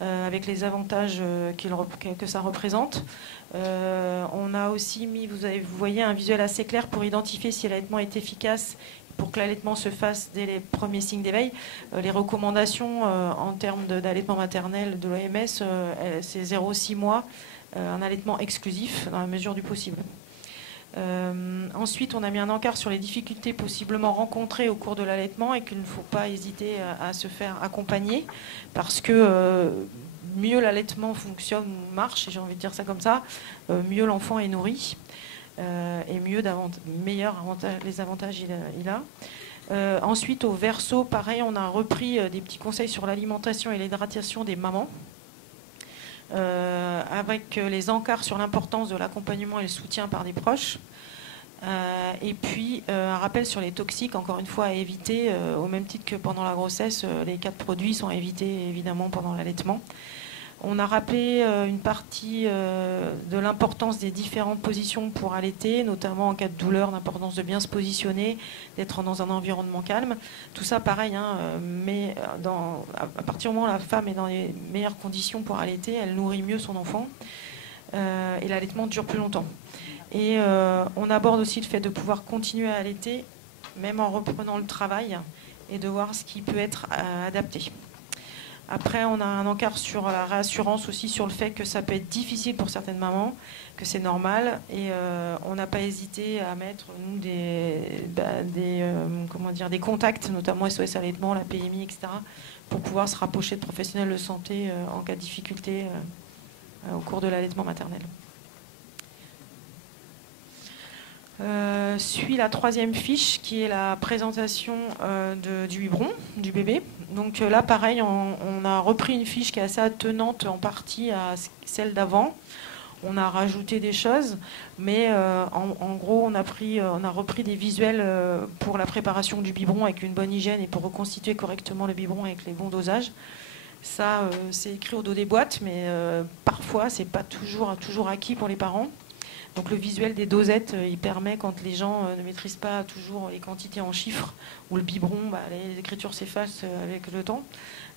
avec les avantages que ça représente. On a aussi mis, vous voyez, un visuel assez clair pour identifier si l'allaitement est efficace, pour que l'allaitement se fasse dès les premiers signes d'éveil. Les recommandations en termes d'allaitement maternel de l'OMS, c'est 0,6 mois, un allaitement exclusif dans la mesure du possible. Ensuite, on a mis un encart sur les difficultés possiblement rencontrées au cours de l'allaitement et qu'il ne faut pas hésiter à se faire accompagner, parce que mieux l'allaitement fonctionne ou marche, et j'ai envie de dire ça comme ça, mieux l'enfant est nourri. Et les avantages il a. Ensuite, au verso, pareil, on a repris des petits conseils sur l'alimentation et l'hydratation des mamans, avec les encarts sur l'importance de l'accompagnement et le soutien par des proches, Et puis, un rappel sur les toxiques, encore une fois, à éviter, au même titre que pendant la grossesse, les 4 produits sont à éviter, évidemment, pendant l'allaitement. On a rappelé une partie de l'importance des différentes positions pour allaiter, notamment en cas de douleur, l'importance de bien se positionner, d'être dans un environnement calme. Tout ça, pareil, hein, mais à partir du moment où la femme est dans les meilleures conditions pour allaiter, elle nourrit mieux son enfant et l'allaitement dure plus longtemps. Et on aborde aussi le fait de pouvoir continuer à allaiter, même en reprenant le travail, et de voir ce qui peut être adapté. Après, on a un encart sur la réassurance aussi, sur le fait que ça peut être difficile pour certaines mamans, que c'est normal. Et on n'a pas hésité à mettre, nous, des contacts, notamment SOS Allaitement, la PMI, etc., pour pouvoir se rapprocher de professionnels de santé en cas de difficulté au cours de l'allaitement maternel. Suit la 3e fiche qui est la présentation du biberon, du bébé. Donc là, pareil, on a repris une fiche qui est assez attenante en partie à celle d'avant. On a rajouté des choses, mais en gros, on a repris des visuels pour la préparation du biberon avec une bonne hygiène et pour reconstituer correctement le biberon avec les bons dosages. Ça, c'est écrit au dos des boîtes, mais parfois, c'est pas toujours acquis pour les parents. Donc le visuel des dosettes, il permet, quand les gens ne maîtrisent pas toujours les quantités en chiffres, ou le biberon, les écritures s'effacent avec le temps.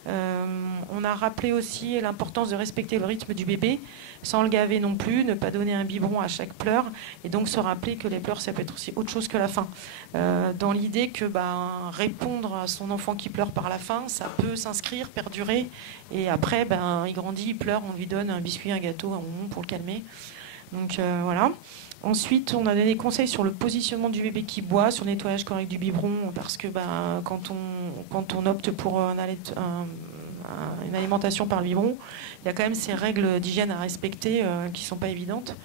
On a rappelé aussi l'importance de respecter le rythme du bébé, sans le gaver non plus, ne pas donner un biberon à chaque pleur, et donc se rappeler que les pleurs, ça peut être aussi autre chose que la faim. Dans l'idée que répondre à son enfant qui pleure par la faim, ça peut s'inscrire, perdurer, et après, il grandit, il pleure, on lui donne un biscuit, un gâteau, un bonbon pour le calmer. Donc voilà. Ensuite, on a donné des conseils sur le positionnement du bébé qui boit, sur le nettoyage correct du biberon, parce que quand on opte pour une alimentation par le biberon, il y a quand même ces règles d'hygiène à respecter qui ne sont pas évidentes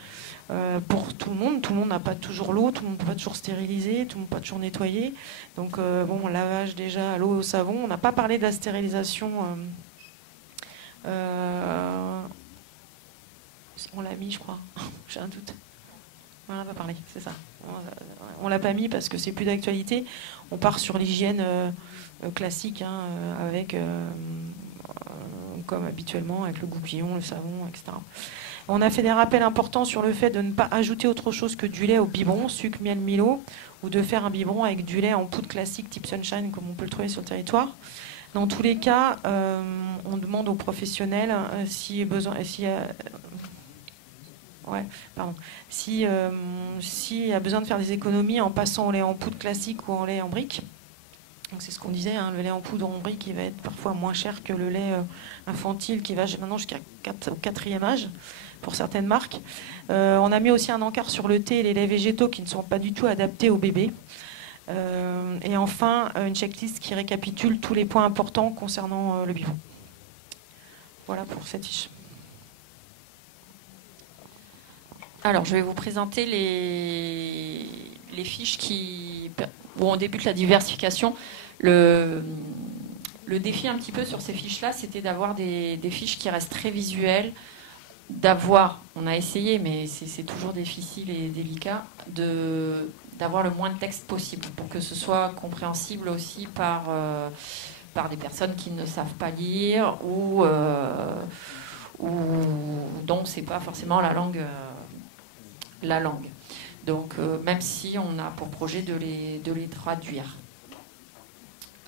pour tout le monde. Tout le monde n'a pas toujours l'eau, tout le monde ne peut pas toujours stériliser, tout le monde ne peut pas toujours nettoyer. Donc lavage déjà à l'eau et au savon. On n'a pas parlé de la stérilisation. On l'a mis, je crois. J'ai un doute. On n'en a pas parlé, c'est ça. On l'a pas mis parce que c'est plus d'actualité. On part sur l'hygiène classique, avec, comme habituellement, avec le goupillon, le savon, etc. On a fait des rappels importants sur le fait de ne pas ajouter autre chose que du lait au biberon, sucre, miel, Milo, ou de faire un biberon avec du lait en poudre classique type Sunshine, comme on peut le trouver sur le territoire. Dans tous les cas, on demande aux professionnels s'il y a besoin... S'il y a besoin de faire des économies en passant au lait en poudre classique ou en lait en brique. Donc c'est ce qu'on disait, le lait en poudre en brique, il va être parfois moins cher que le lait infantile qui va maintenant jusqu'à au 4e âge pour certaines marques. On a mis aussi un encart sur le thé et les laits végétaux qui ne sont pas du tout adaptés au bébé. Et enfin, une checklist qui récapitule tous les points importants concernant le biberon. Voilà pour cette fiche. Alors, je vais vous présenter les fiches où on débute la diversification. Le défi un petit peu sur ces fiches-là, c'était d'avoir des fiches qui restent très visuelles, on a essayé, mais c'est toujours difficile et délicat, d'avoir le moins de texte possible pour que ce soit compréhensible aussi par des personnes qui ne savent pas lire ou dont c'est pas forcément la langue. Donc, même si on a pour projet de les traduire.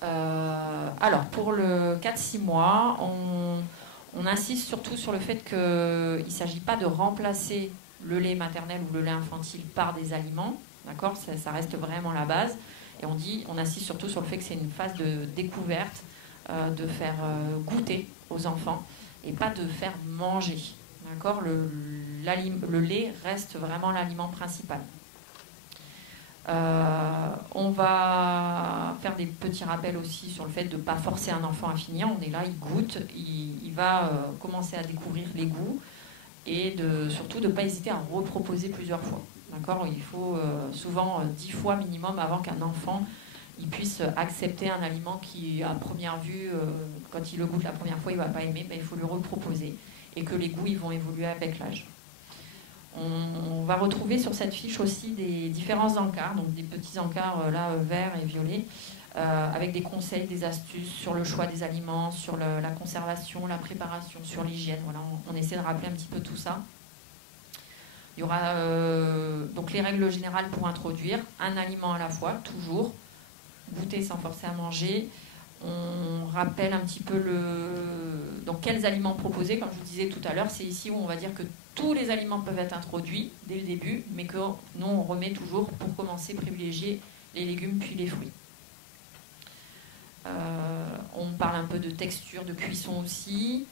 Alors, pour le 4-6 mois, on insiste surtout sur le fait qu'il ne s'agit pas de remplacer le lait maternel ou le lait infantile par des aliments. D'accord ? Ça reste vraiment la base. Et on insiste surtout sur le fait que c'est une phase de découverte, de faire goûter aux enfants et pas de faire manger. D'accord ? Le lait reste vraiment l'aliment principal. On va faire des petits rappels aussi sur le fait de ne pas forcer un enfant à finir. On est là, il goûte, il va commencer à découvrir les goûts et surtout de ne pas hésiter à reproposer plusieurs fois. D'accord ? Il faut souvent 10 fois minimum avant qu'un enfant il puisse accepter un aliment qui, à première vue, quand il le goûte la première fois, il ne va pas aimer, mais il faut lui reproposer. Et que les goûts ils vont évoluer avec l'âge. On va retrouver sur cette fiche aussi des différents encarts, donc des petits encarts là verts et violets, avec des conseils, des astuces sur le choix des aliments, sur la conservation, la préparation, sur l'hygiène. Voilà, on essaie de rappeler un petit peu tout ça. Il y aura donc les règles générales pour introduire, un aliment à la fois, toujours, goûter sans forcer à manger. On rappelle un petit peu donc quels aliments proposer, comme je vous disais tout à l'heure, c'est ici où on va dire que tous les aliments peuvent être introduits dès le début, mais que nous on remet toujours, pour commencer, privilégier les légumes puis les fruits. On parle un peu de texture, de cuisson aussi.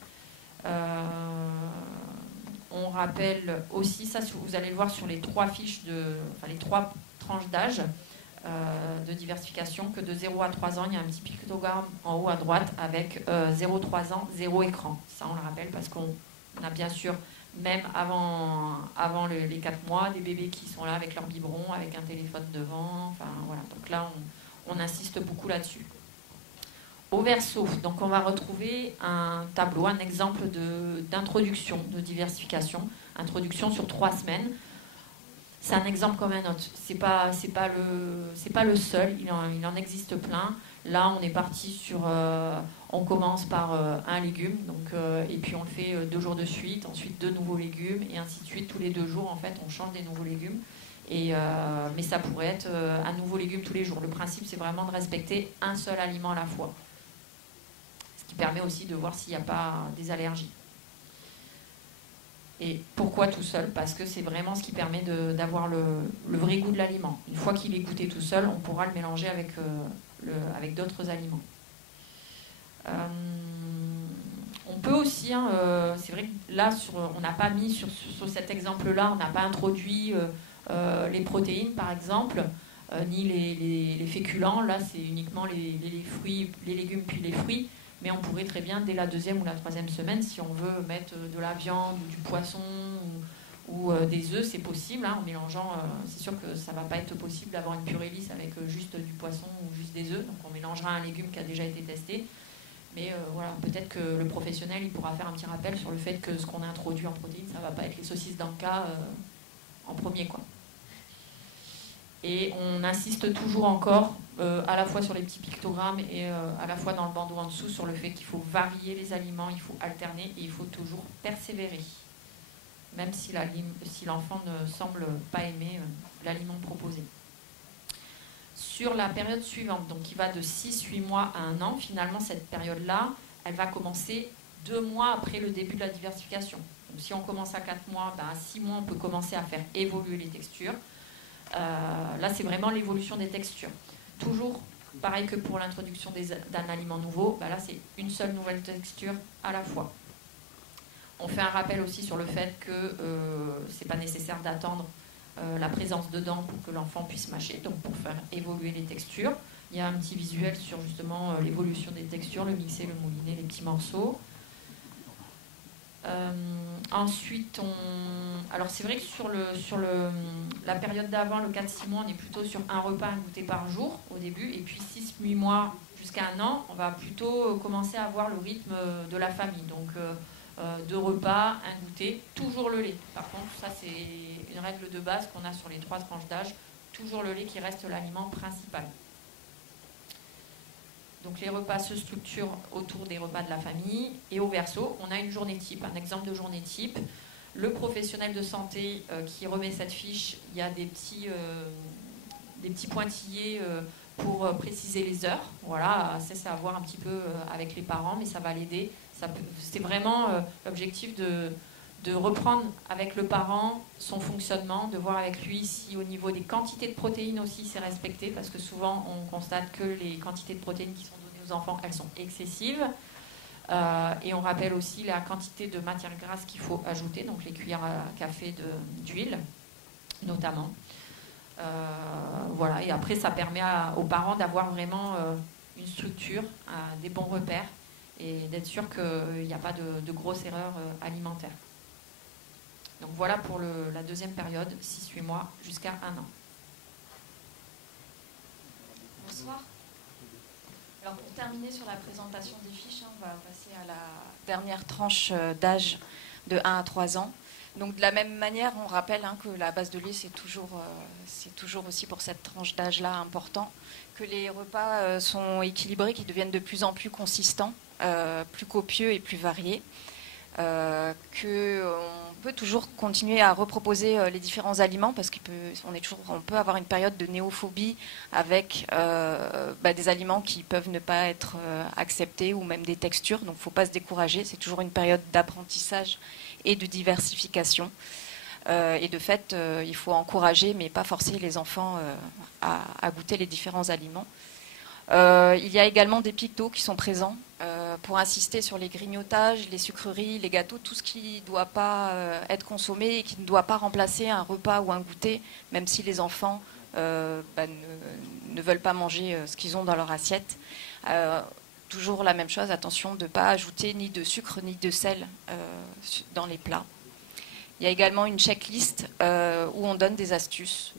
On rappelle aussi, ça vous allez le voir sur les trois fiches, les trois tranches d'âge de diversification, que de 0 à 3 ans, il y a un petit pictogramme en haut à droite avec 0-3 ans, 0 écran. Ça, on le rappelle parce qu'on a bien sûr, même avant les 4 mois, des bébés qui sont là avec leur biberon, avec un téléphone devant. Enfin, voilà. Donc là, on insiste beaucoup là-dessus. Au verso, donc on va retrouver un tableau, un exemple d'introduction, de diversification, introduction sur 3 semaines. C'est un exemple comme un autre. C'est pas le seul. Il en existe plein. Là, on est parti sur. On commence par un légume, donc et puis on le fait 2 jours de suite. Ensuite 2 nouveaux légumes et ainsi de suite. Tous les 2 jours, en fait, on change des nouveaux légumes. Mais ça pourrait être un nouveau légume tous les jours. Le principe, c'est vraiment de respecter un seul aliment à la fois. Ce qui permet aussi de voir s'il n'y a pas des allergies. Et pourquoi tout seul? Parce que c'est vraiment ce qui permet d'avoir le vrai goût de l'aliment. Une fois qu'il est goûté tout seul, on pourra le mélanger avec d'autres aliments. On peut aussi, c'est vrai que là, on n'a pas mis sur cet exemple-là, on n'a pas introduit les protéines, par exemple, ni les féculents. Là, c'est uniquement les fruits, les légumes puis les fruits. Mais on pourrait très bien, dès la 2e ou la 3e semaine, si on veut mettre de la viande ou du poisson ou des œufs, c'est possible. En mélangeant, c'est sûr que ça ne va pas être possible d'avoir une purée lisse avec juste du poisson ou juste des œufs. Donc on mélangera un légume qui a déjà été testé. Mais voilà, peut-être que le professionnel il pourra faire un petit rappel sur le fait que ce qu'on a introduit en protéines, ça ne va pas être les saucisses d'Anka en premier, quoi. Et on insiste toujours encore, à la fois sur les petits pictogrammes et à la fois dans le bandeau en dessous, sur le fait qu'il faut varier les aliments, il faut alterner et il faut toujours persévérer. Même si l'enfant ne semble pas aimer l'aliment proposé. Sur la période suivante, donc qui va de 6-8 mois à 1 an, finalement cette période-là, elle va commencer 2 mois après le début de la diversification. Donc si on commence à 4 mois, à 6 mois, on peut commencer à faire évoluer les textures. Là, c'est vraiment l'évolution des textures. Toujours pareil que pour l'introduction d'un aliment nouveau, là, c'est une seule nouvelle texture à la fois. On fait un rappel aussi sur le fait que ce n'est pas nécessaire d'attendre la présence de dents pour que l'enfant puisse mâcher, donc pour faire évoluer les textures. Il y a un petit visuel sur justement l'évolution des textures, le mixer, le mouliner, les petits morceaux. Ensuite, alors c'est vrai que sur la période d'avant, le 4-6 mois, on est plutôt sur un repas, un goûter par jour au début, et puis 6-8 mois jusqu'à 1 an, on va plutôt commencer à avoir le rythme de la famille. Donc 2 repas, un goûter, toujours le lait. Par contre, ça c'est une règle de base qu'on a sur les 3 tranches d'âge, toujours le lait qui reste l'aliment principal. Donc les repas se structurent autour des repas de la famille. Et au verso, on a une journée type, un exemple de journée type. Le professionnel de santé qui remet cette fiche, il y a des petits pointillés pour préciser les heures. Voilà, ça c'est à voir un petit peu avec les parents, mais ça va l'aider. C'est vraiment l'objectif de reprendre avec le parent son fonctionnement, de voir avec lui si au niveau des quantités de protéines aussi c'est respecté, parce que souvent on constate que les quantités de protéines qui sont données aux enfants, elles sont excessives. Et on rappelle aussi la quantité de matière grasse qu'il faut ajouter, donc les cuillères à café d'huile notamment. Voilà, et après ça permet aux parents d'avoir vraiment une structure, des bons repères et d'être sûr qu'il n'y a pas de grosses erreurs alimentaires. Donc voilà pour la 2e période, 6-8 mois jusqu'à 1 an. Bonsoir. Alors pour terminer sur la présentation des fiches, on va passer à la dernière tranche d'âge de 1 à 3 ans. Donc de la même manière, on rappelle que la base de lait, c'est toujours aussi pour cette tranche d'âge-là important, que les repas sont équilibrés, qu'ils deviennent de plus en plus consistants, plus copieux et plus variés, qu'on peut toujours continuer à reproposer les différents aliments, parce qu'on peut avoir une période de néophobie avec des aliments qui peuvent ne pas être acceptés, ou même des textures, donc il ne faut pas se décourager, c'est toujours une période d'apprentissage et de diversification. Et de fait, il faut encourager, mais pas forcer les enfants à goûter les différents aliments. Il y a également des pictos qui sont présents pour insister sur les grignotages, les sucreries, les gâteaux, tout ce qui ne doit pas être consommé et qui ne doit pas remplacer un repas ou un goûter, même si les enfants ne veulent pas manger ce qu'ils ont dans leur assiette. Toujours la même chose, attention de ne pas ajouter ni de sucre ni de sel dans les plats. Il y a également une checklist où on donne des astuces.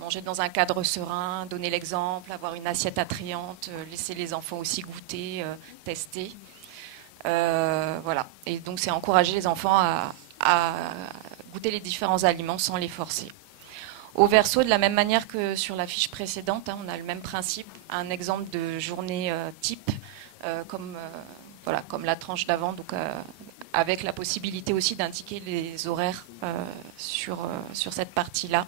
Manger dans un cadre serein, donner l'exemple, avoir une assiette attrayante, laisser les enfants aussi goûter, tester. Voilà. Et donc c'est encourager les enfants à goûter les différents aliments sans les forcer. Au verso, de la même manière que sur la fiche précédente, on a le même principe, un exemple de journée type, comme la tranche d'avant, donc avec la possibilité aussi d'indiquer les horaires sur cette partie-là.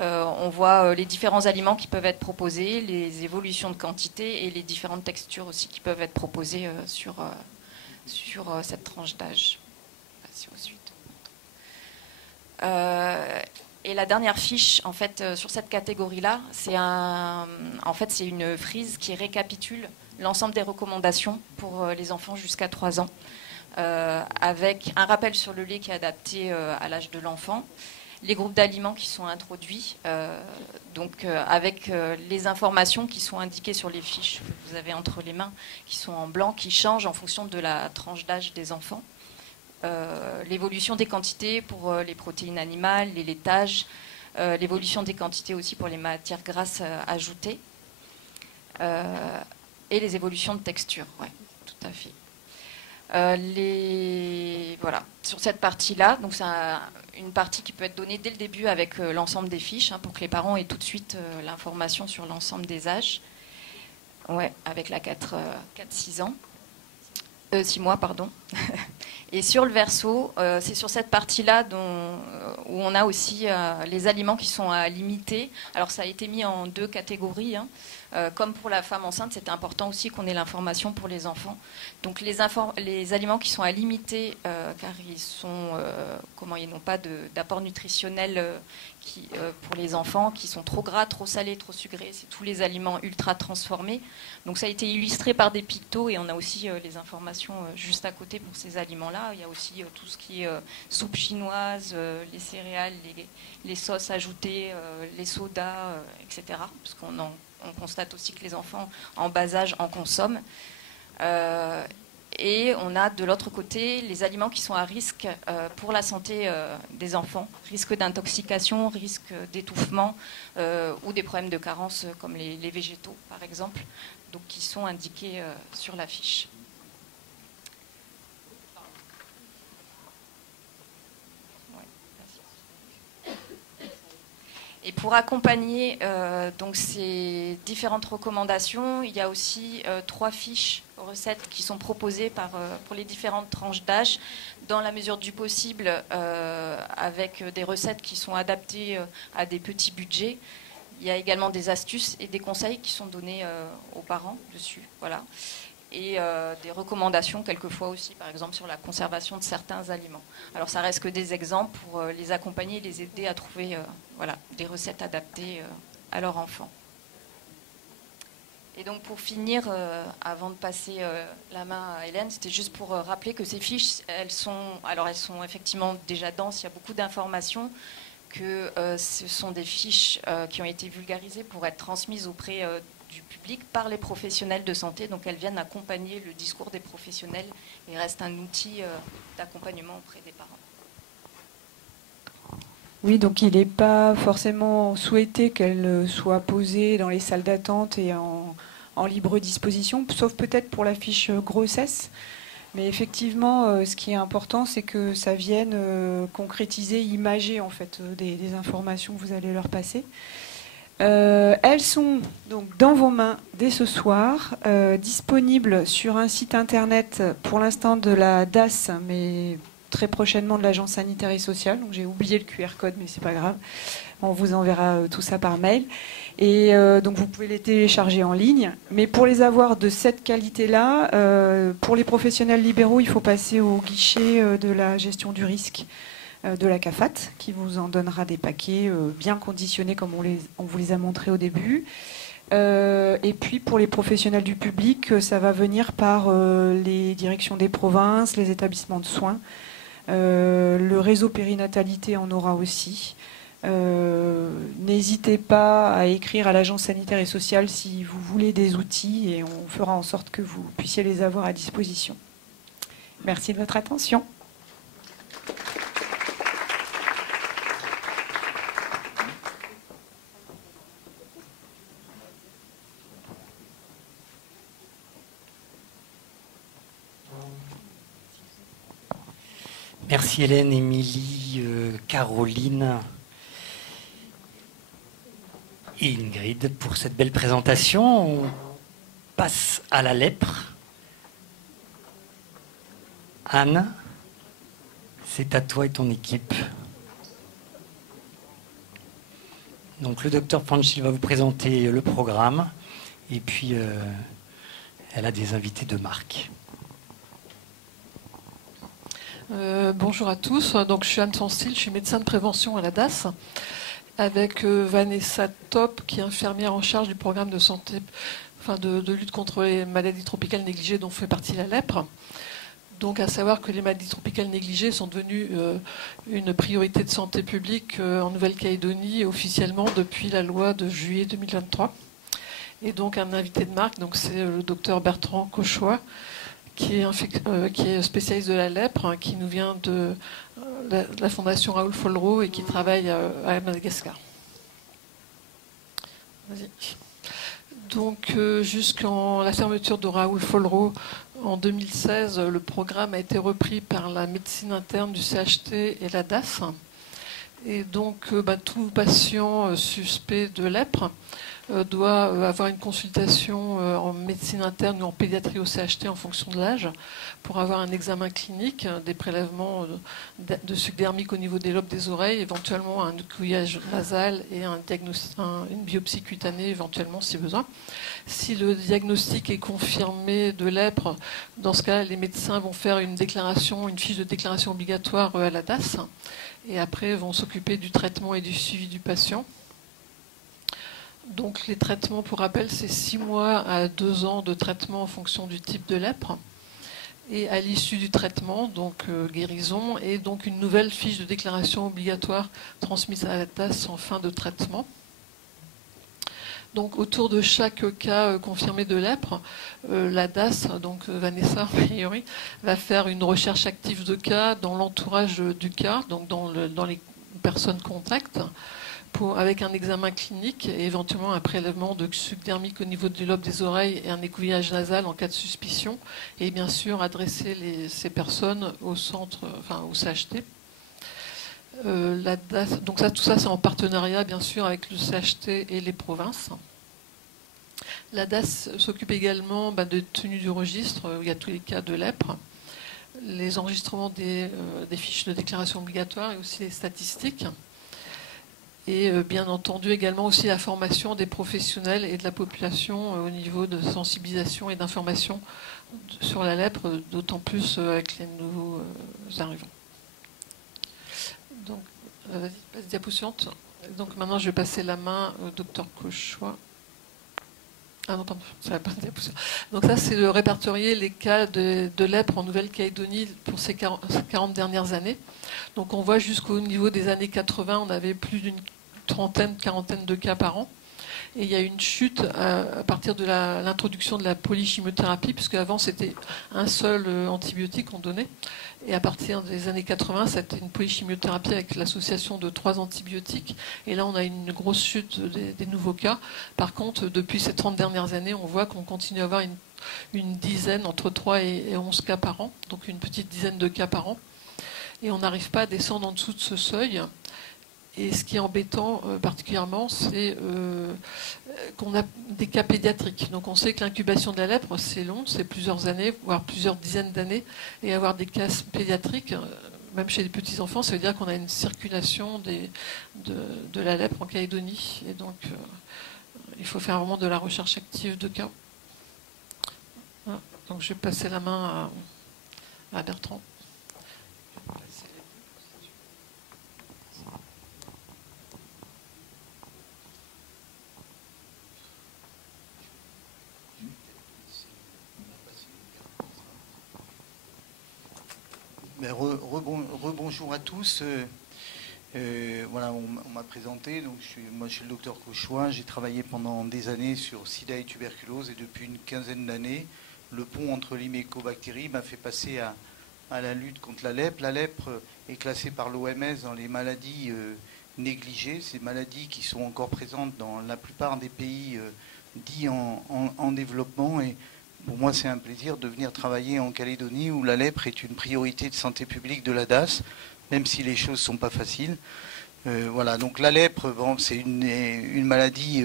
On voit les différents aliments qui peuvent être proposés, les évolutions de quantité et les différentes textures aussi qui peuvent être proposées sur cette tranche d'âge. Et la dernière fiche, en fait, sur cette catégorie-là, c'est une frise qui récapitule l'ensemble des recommandations pour les enfants jusqu'à 3 ans, avec un rappel sur le lait qui est adapté à l'âge de l'enfant, les groupes d'aliments qui sont introduits, avec les informations qui sont indiquées sur les fiches que vous avez entre les mains, qui sont en blanc, qui changent en fonction de la tranche d'âge des enfants. L'évolution des quantités pour les protéines animales, les laitages, l'évolution des quantités aussi pour les matières grasses ajoutées, et les évolutions de texture, ouais, tout à fait. Voilà, sur cette partie-là, donc c'est une partie qui peut être donnée dès le début avec l'ensemble des fiches, pour que les parents aient tout de suite l'information sur l'ensemble des âges. Ouais, avec la 4-6 ans. 6 mois, pardon. Et sur le verso, c'est sur cette partie-là où on a aussi les aliments qui sont à limiter. Alors ça a été mis en 2 catégories. Comme pour la femme enceinte, c'était important aussi qu'on ait l'information pour les enfants. Donc les aliments qui sont à limiter, car ils n'ont pas d'apport nutritionnel pour les enfants, qui sont trop gras, trop salés, trop sucrés, c'est tous les aliments ultra transformés. Donc ça a été illustré par des pictos et on a aussi les informations juste à côté pour ces aliments-là. Il y a aussi tout ce qui est soupe chinoise, les céréales, les sauces ajoutées, les sodas, etc. Parce on constate aussi que les enfants en bas âge en consomment. Et on a de l'autre côté les aliments qui sont à risque pour la santé des enfants, risque d'intoxication, risque d'étouffement ou des problèmes de carence comme les végétaux par exemple, donc qui sont indiqués sur la fiche. Et pour accompagner donc ces différentes recommandations, il y a aussi 3 fiches recettes qui sont proposées pour les différentes tranches d'âge, dans la mesure du possible, avec des recettes qui sont adaptées à des petits budgets. Il y a également des astuces et des conseils qui sont donnés aux parents dessus. Voilà. Et des recommandations quelquefois aussi, par exemple sur la conservation de certains aliments. Alors ça reste que des exemples pour les accompagner et les aider à trouver des recettes adaptées à leur enfant. Et donc pour finir, avant de passer la main à Hélène, c'était juste pour rappeler que ces fiches, elles sont effectivement déjà denses, il y a beaucoup d'informations, que ce sont des fiches qui ont été vulgarisées pour être transmises auprès du public par les professionnels de santé, donc elles viennent accompagner le discours des professionnels et restent un outil d'accompagnement auprès des parents. Oui, donc il n'est pas forcément souhaité qu'elles soient posées dans les salles d'attente et en libre disposition, sauf peut-être pour la fiche grossesse. Mais effectivement, ce qui est important, c'est que ça vienne concrétiser, imager en fait des informations que vous allez leur passer. Elles sont donc dans vos mains dès ce soir, disponibles sur un site internet pour l'instant de la DAS, mais très prochainement de l'Agence sanitaire et sociale. Donc j'ai oublié le QR code, mais c'est pas grave. On vous enverra tout ça par mail. Et donc vous pouvez les télécharger en ligne. Mais pour les avoir de cette qualité-là, pour les professionnels libéraux, il faut passer au guichet de la gestion du risque de la CAFAT, qui vous en donnera des paquets bien conditionnés comme on vous les a montrés au début. Et puis pour les professionnels du public, ça va venir par les directions des provinces, les établissements de soins. Le réseau périnatalité en aura aussi. N'hésitez pas à écrire à l'Agence sanitaire et sociale si vous voulez des outils et on fera en sorte que vous puissiez les avoir à disposition. Merci de votre attention. Merci Hélène, Émilie, Caroline et Ingrid pour cette belle présentation. On passe à la lèpre. Anne, c'est à toi et ton équipe. Donc le docteur Franchil va vous présenter le programme et puis elle a des invités de marque. Bonjour à tous, donc je suis Anne Sanstil, je suis médecin de prévention à la DAS avec Vanessa Top qui est infirmière en charge du programme de santé, de lutte contre les maladies tropicales négligées dont fait partie la lèpre. Donc à savoir que les maladies tropicales négligées sont devenues une priorité de santé publique en Nouvelle-Calédonie officiellement depuis la loi de juillet 2023. Et donc un invité de marque, donc c'est le docteur Bertrand Cauchois, qui est spécialiste de la lèpre, qui nous vient de la fondation Raoul Follereau et qui travaille à Madagascar. Vas-y. Donc jusqu'en la fermeture de Raoul Follereau en 2016, le programme a été repris par la médecine interne du CHT et la DAS. Et donc tout patient suspect de lèpre doit avoir une consultation en médecine interne ou en pédiatrie au CHT en fonction de l'âge pour avoir un examen clinique, des prélèvements de suc dermique au niveau des lobes des oreilles, éventuellement un écouvillage nasal et une biopsie cutanée éventuellement si besoin. Si le diagnostic est confirmé de lèpre, dans ce cas, les médecins vont faire une fiche de déclaration obligatoire à la DAS et après vont s'occuper du traitement et du suivi du patient. Donc les traitements, pour rappel, c'est 6 mois à 2 ans de traitement en fonction du type de lèpre. Et à l'issue du traitement, donc guérison, et donc une nouvelle fiche de déclaration obligatoire transmise à la DAS en fin de traitement. Donc autour de chaque cas confirmé de lèpre, la DAS, donc Vanessa a priori, va faire une recherche active de cas dans l'entourage du cas, donc dans les personnes contacts, avec un examen clinique et éventuellement un prélèvement de suc dermique au niveau du lobe des oreilles et un écouvillage nasal en cas de suspicion, et bien sûr adresser ces personnes au centre, au CHT. La DAS, donc tout ça c'est en partenariat bien sûr avec le CHT et les provinces. La DAS s'occupe également de tenue du registre où il y a tous les cas de lèpre, les enregistrements des fiches de déclaration obligatoire et aussi les statistiques. Et bien entendu également aussi la formation des professionnels et de la population au niveau de sensibilisation et d'information sur la lèpre, d'autant plus avec les nouveaux arrivants. Donc, vas-y, passe diapo suivante. Donc maintenant je vais passer la main au docteur Cauchois. Ah non, pardon, ça va pas diapo suivante. Donc ça c'est le répertorier les cas de lèpre en Nouvelle-Calédonie pour ces 40 dernières années. Donc on voit jusqu'au niveau des années 80, on avait plus d'une quarantaine de cas par an. Et il y a une chute à partir de l'introduction de la polychimiothérapie, puisque avant c'était un seul antibiotique qu'on donnait. Et à partir des années 80, c'était une polychimiothérapie avec l'association de 3 antibiotiques. Et là, on a une grosse chute des nouveaux cas. Par contre, depuis ces 30 dernières années, on voit qu'on continue à avoir une dizaine, entre 3 et 11 cas par an, donc une petite dizaine de cas par an. Et on n'arrive pas à descendre en dessous de ce seuil. Et ce qui est embêtant particulièrement, c'est qu'on a des cas pédiatriques. Donc on sait que l'incubation de la lèpre, c'est long, c'est plusieurs années, voire plusieurs dizaines d'années. Et avoir des cas pédiatriques, même chez les petits-enfants, ça veut dire qu'on a une circulation de la lèpre en Calédonie. Et donc il faut faire vraiment de la recherche active de cas. Voilà. Donc je vais passer la main à Bertrand. Rebonjour à tous. Voilà, on m'a présenté. Donc moi, je suis le docteur Cauchois. J'ai travaillé pendant des années sur sida et tuberculose, et depuis une quinzaine d'années, le pont entre les mycobactéries m'a fait passer à la lutte contre la lèpre. La lèpre est classée par l'OMS dans les maladies négligées, ces maladies qui sont encore présentes dans la plupart des pays dits en développement. Et pour moi, c'est un plaisir de venir travailler en Calédonie, où la lèpre est une priorité de santé publique de la DAS, même si les choses ne sont pas faciles. Voilà, donc la lèpre, bon, c'est une maladie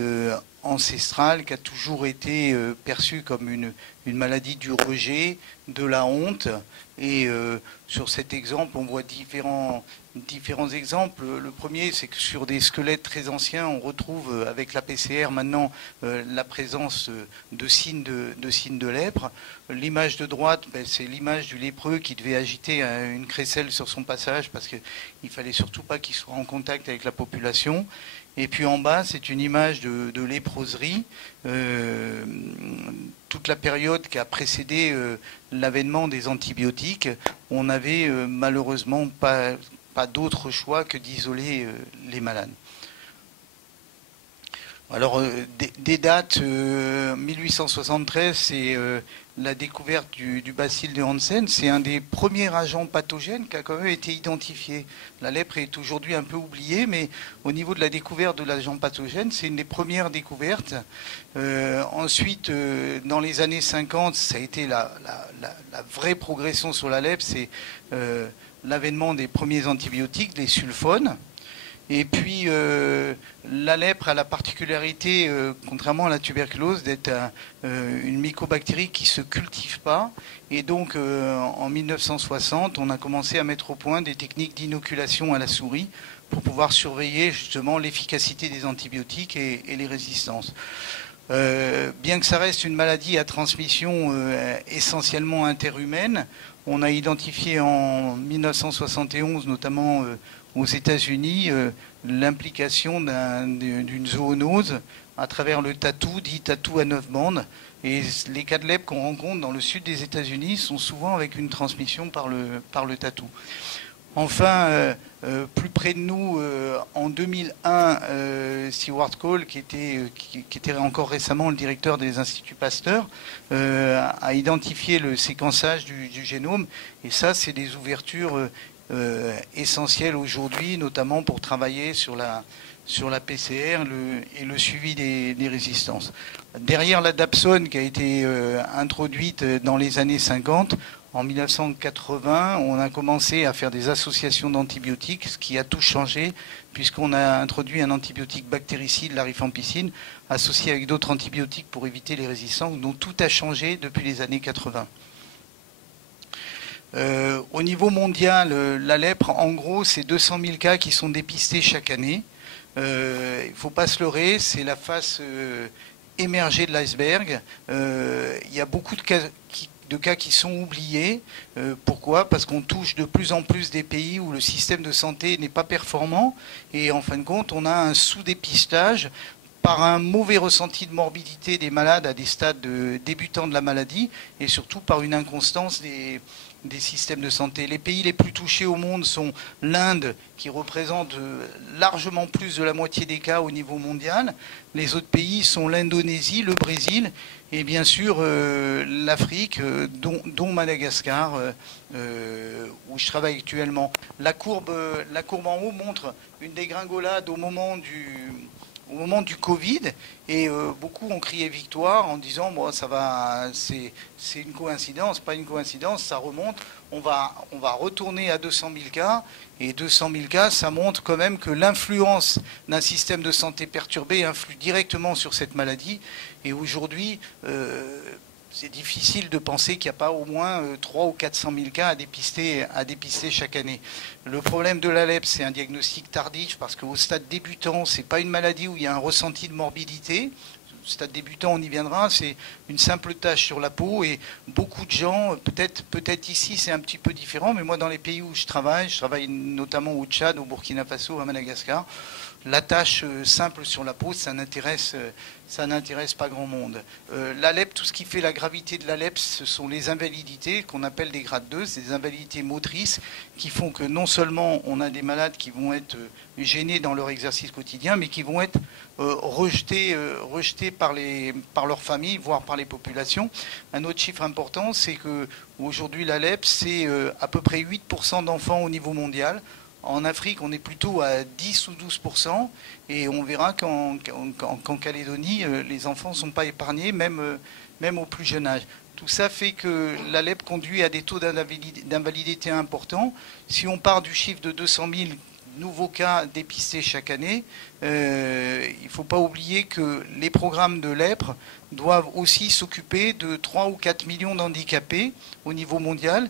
ancestrale qui a toujours été perçue comme une maladie du rejet, de la honte. Et sur cet exemple, on voit différents exemples. Le premier, c'est que sur des squelettes très anciens, on retrouve avec la PCR maintenant la présence de signes de lèpre. L'image de droite, c'est l'image du lépreux qui devait agiter une crécelle sur son passage, parce qu'il ne fallait surtout pas qu'il soit en contact avec la population. Et puis en bas, c'est une image de léproserie, toute la période qui a précédé l'avènement des antibiotiques. On n'avait malheureusement pas d'autre choix que d'isoler les malades. Alors, des dates, 1873, c'est la découverte du bacille de Hansen. C'est un des premiers agents pathogènes qui a quand même été identifié. La lèpre est aujourd'hui un peu oubliée, mais au niveau de la découverte de l'agent pathogène, c'est une des premières découvertes. Ensuite, dans les années 50, ça a été la vraie progression sur la lèpre, c'est l'avènement des premiers antibiotiques, les sulfones. Et puis, la lèpre a la particularité, contrairement à la tuberculose, d'être une mycobactérie qui ne se cultive pas. Et donc, en 1960, on a commencé à mettre au point des techniques d'inoculation à la souris pour pouvoir surveiller justement l'efficacité des antibiotiques et les résistances. Bien que ça reste une maladie à transmission essentiellement interhumaine, on a identifié en 1971, notamment aux États-Unis, l'implication d'une zoonose à travers le tatou, dit tatou à 9 bandes. Et les cas de lèpre qu'on rencontre dans le sud des États-Unis sont souvent avec une transmission par le tatou. Enfin, plus près de nous, en 2001, Seward Cole, qui était encore récemment le directeur des Instituts Pasteur, a identifié le séquençage du génome. Et ça, c'est des ouvertures essentielles aujourd'hui, notamment pour travailler sur la PCR et le suivi des résistances. Derrière la dapsone, qui a été introduite dans les années 50, en 1980, on a commencé à faire des associations d'antibiotiques, ce qui a tout changé, puisqu'on a introduit un antibiotique bactéricide, la rifampicine, associé avec d'autres antibiotiques pour éviter les résistances. Donc tout a changé depuis les années 80. Au niveau mondial, la lèpre, en gros, c'est 200 000 cas qui sont dépistés chaque année. Il ne faut pas se leurrer, c'est la face émergée de l'iceberg. Il y a beaucoup de cas qui sont oubliés. Pourquoi ? Parce qu'on touche de plus en plus des pays où le système de santé n'est pas performant, et en fin de compte, on a un sous-dépistage par un mauvais ressenti de morbidité des malades à des stades débutants de la maladie, et surtout par une inconstance des systèmes de santé. Les pays les plus touchés au monde sont l'Inde, qui représente largement plus de la moitié des cas au niveau mondial. Les autres pays sont l'Indonésie, le Brésil, et bien sûr l'Afrique, dont Madagascar, où je travaille actuellement. La courbe en haut montre une dégringolade au moment au moment du Covid, et beaucoup ont crié victoire en disant bon, ça va, c'est une coïncidence, pas une coïncidence, ça remonte, on va retourner à 200 000 cas, et 200 000 cas, ça montre quand même que l'influence d'un système de santé perturbé influe directement sur cette maladie, et aujourd'hui, c'est difficile de penser qu'il n'y a pas au moins 300 ou 400 000 cas à dépister chaque année. Le problème de la lèpre, c'est un diagnostic tardif parce qu'au stade débutant, ce n'est pas une maladie où il y a un ressenti de morbidité. Au stade débutant, on y viendra, c'est une simple tache sur la peau et beaucoup de gens, peut-être ici c'est un petit peu différent, mais moi dans les pays où je travaille notamment au Tchad, au Burkina Faso, à Madagascar, la tache simple sur la peau, ça n'intéresse pas grand monde. La lèpre, tout ce qui fait la gravité de la lèpre, ce sont les invalidités qu'on appelle des grades 2, c'est des invalidités motrices qui font que non seulement on a des malades qui vont être gênés dans leur exercice quotidien, mais qui vont être rejetés par leur famille, voire par les populations. Un autre chiffre important, c'est que aujourd'hui la lèpre, c'est à peu près 8% d'enfants au niveau mondial. En Afrique, on est plutôt à 10 ou 12%, et on verra qu'en Calédonie, les enfants ne sont pas épargnés, même au plus jeune âge. Tout ça fait que la lèpre conduit à des taux d'invalidité importants. Si on part du chiffre de 200 000 nouveaux cas dépistés chaque année, il ne faut pas oublier que les programmes de lèpre doivent aussi s'occuper de 3 ou 4 millions d'handicapés au niveau mondial,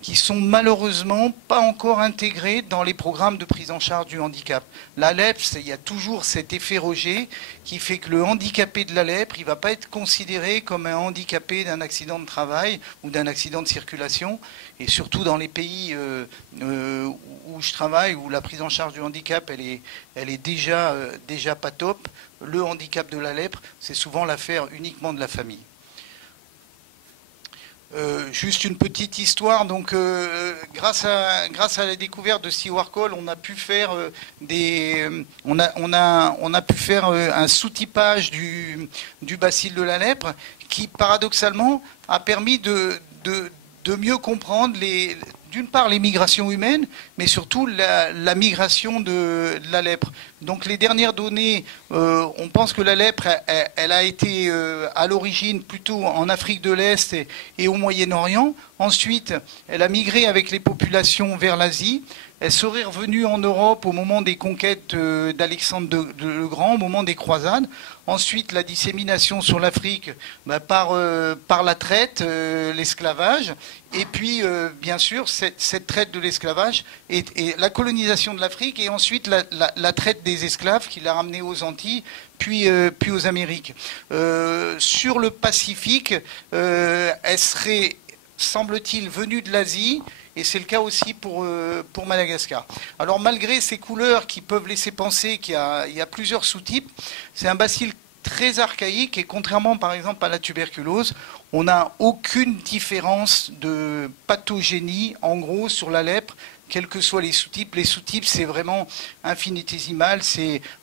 qui sont malheureusement pas encore intégrés dans les programmes de prise en charge du handicap. La lèpre, il y a toujours cet effet Roger qui fait que le handicapé de la lèpre, il ne va pas être considéré comme un handicapé d'un accident de travail ou d'un accident de circulation. Et surtout dans les pays où je travaille, où la prise en charge du handicap, elle est déjà pas top, le handicap de la lèpre, c'est souvent l'affaire uniquement de la famille. Juste une petite histoire. Donc, grâce à la découverte de Steve Warhol, on a pu faire un sous-typage du bacille de la lèpre, qui paradoxalement a permis de mieux comprendre d'une part les migrations humaines, mais surtout la migration de la lèpre. Donc les dernières données, on pense que la lèpre, elle a été à l'origine plutôt en Afrique de l'Est et au Moyen-Orient. Ensuite, elle a migré avec les populations vers l'Asie. Elle serait revenue en Europe au moment des conquêtes d'Alexandre le Grand, au moment des croisades. Ensuite, la dissémination sur l'Afrique par la traite, l'esclavage. Et puis, bien sûr, cette traite de l'esclavage et la colonisation de l'Afrique, et ensuite la traite des esclaves qui l'a ramené aux Antilles, puis aux Amériques. Sur le Pacifique, elle serait, semble-t-il, venue de l'Asie. Et c'est le cas aussi pour Madagascar. Alors malgré ces couleurs qui peuvent laisser penser qu'il y a plusieurs sous-types, c'est un bacille très archaïque et contrairement par exemple à la tuberculose, on n'a aucune différence de pathogénie en gros sur la lèpre, quels que soient les sous-types. Les sous-types, c'est vraiment infinitésimal.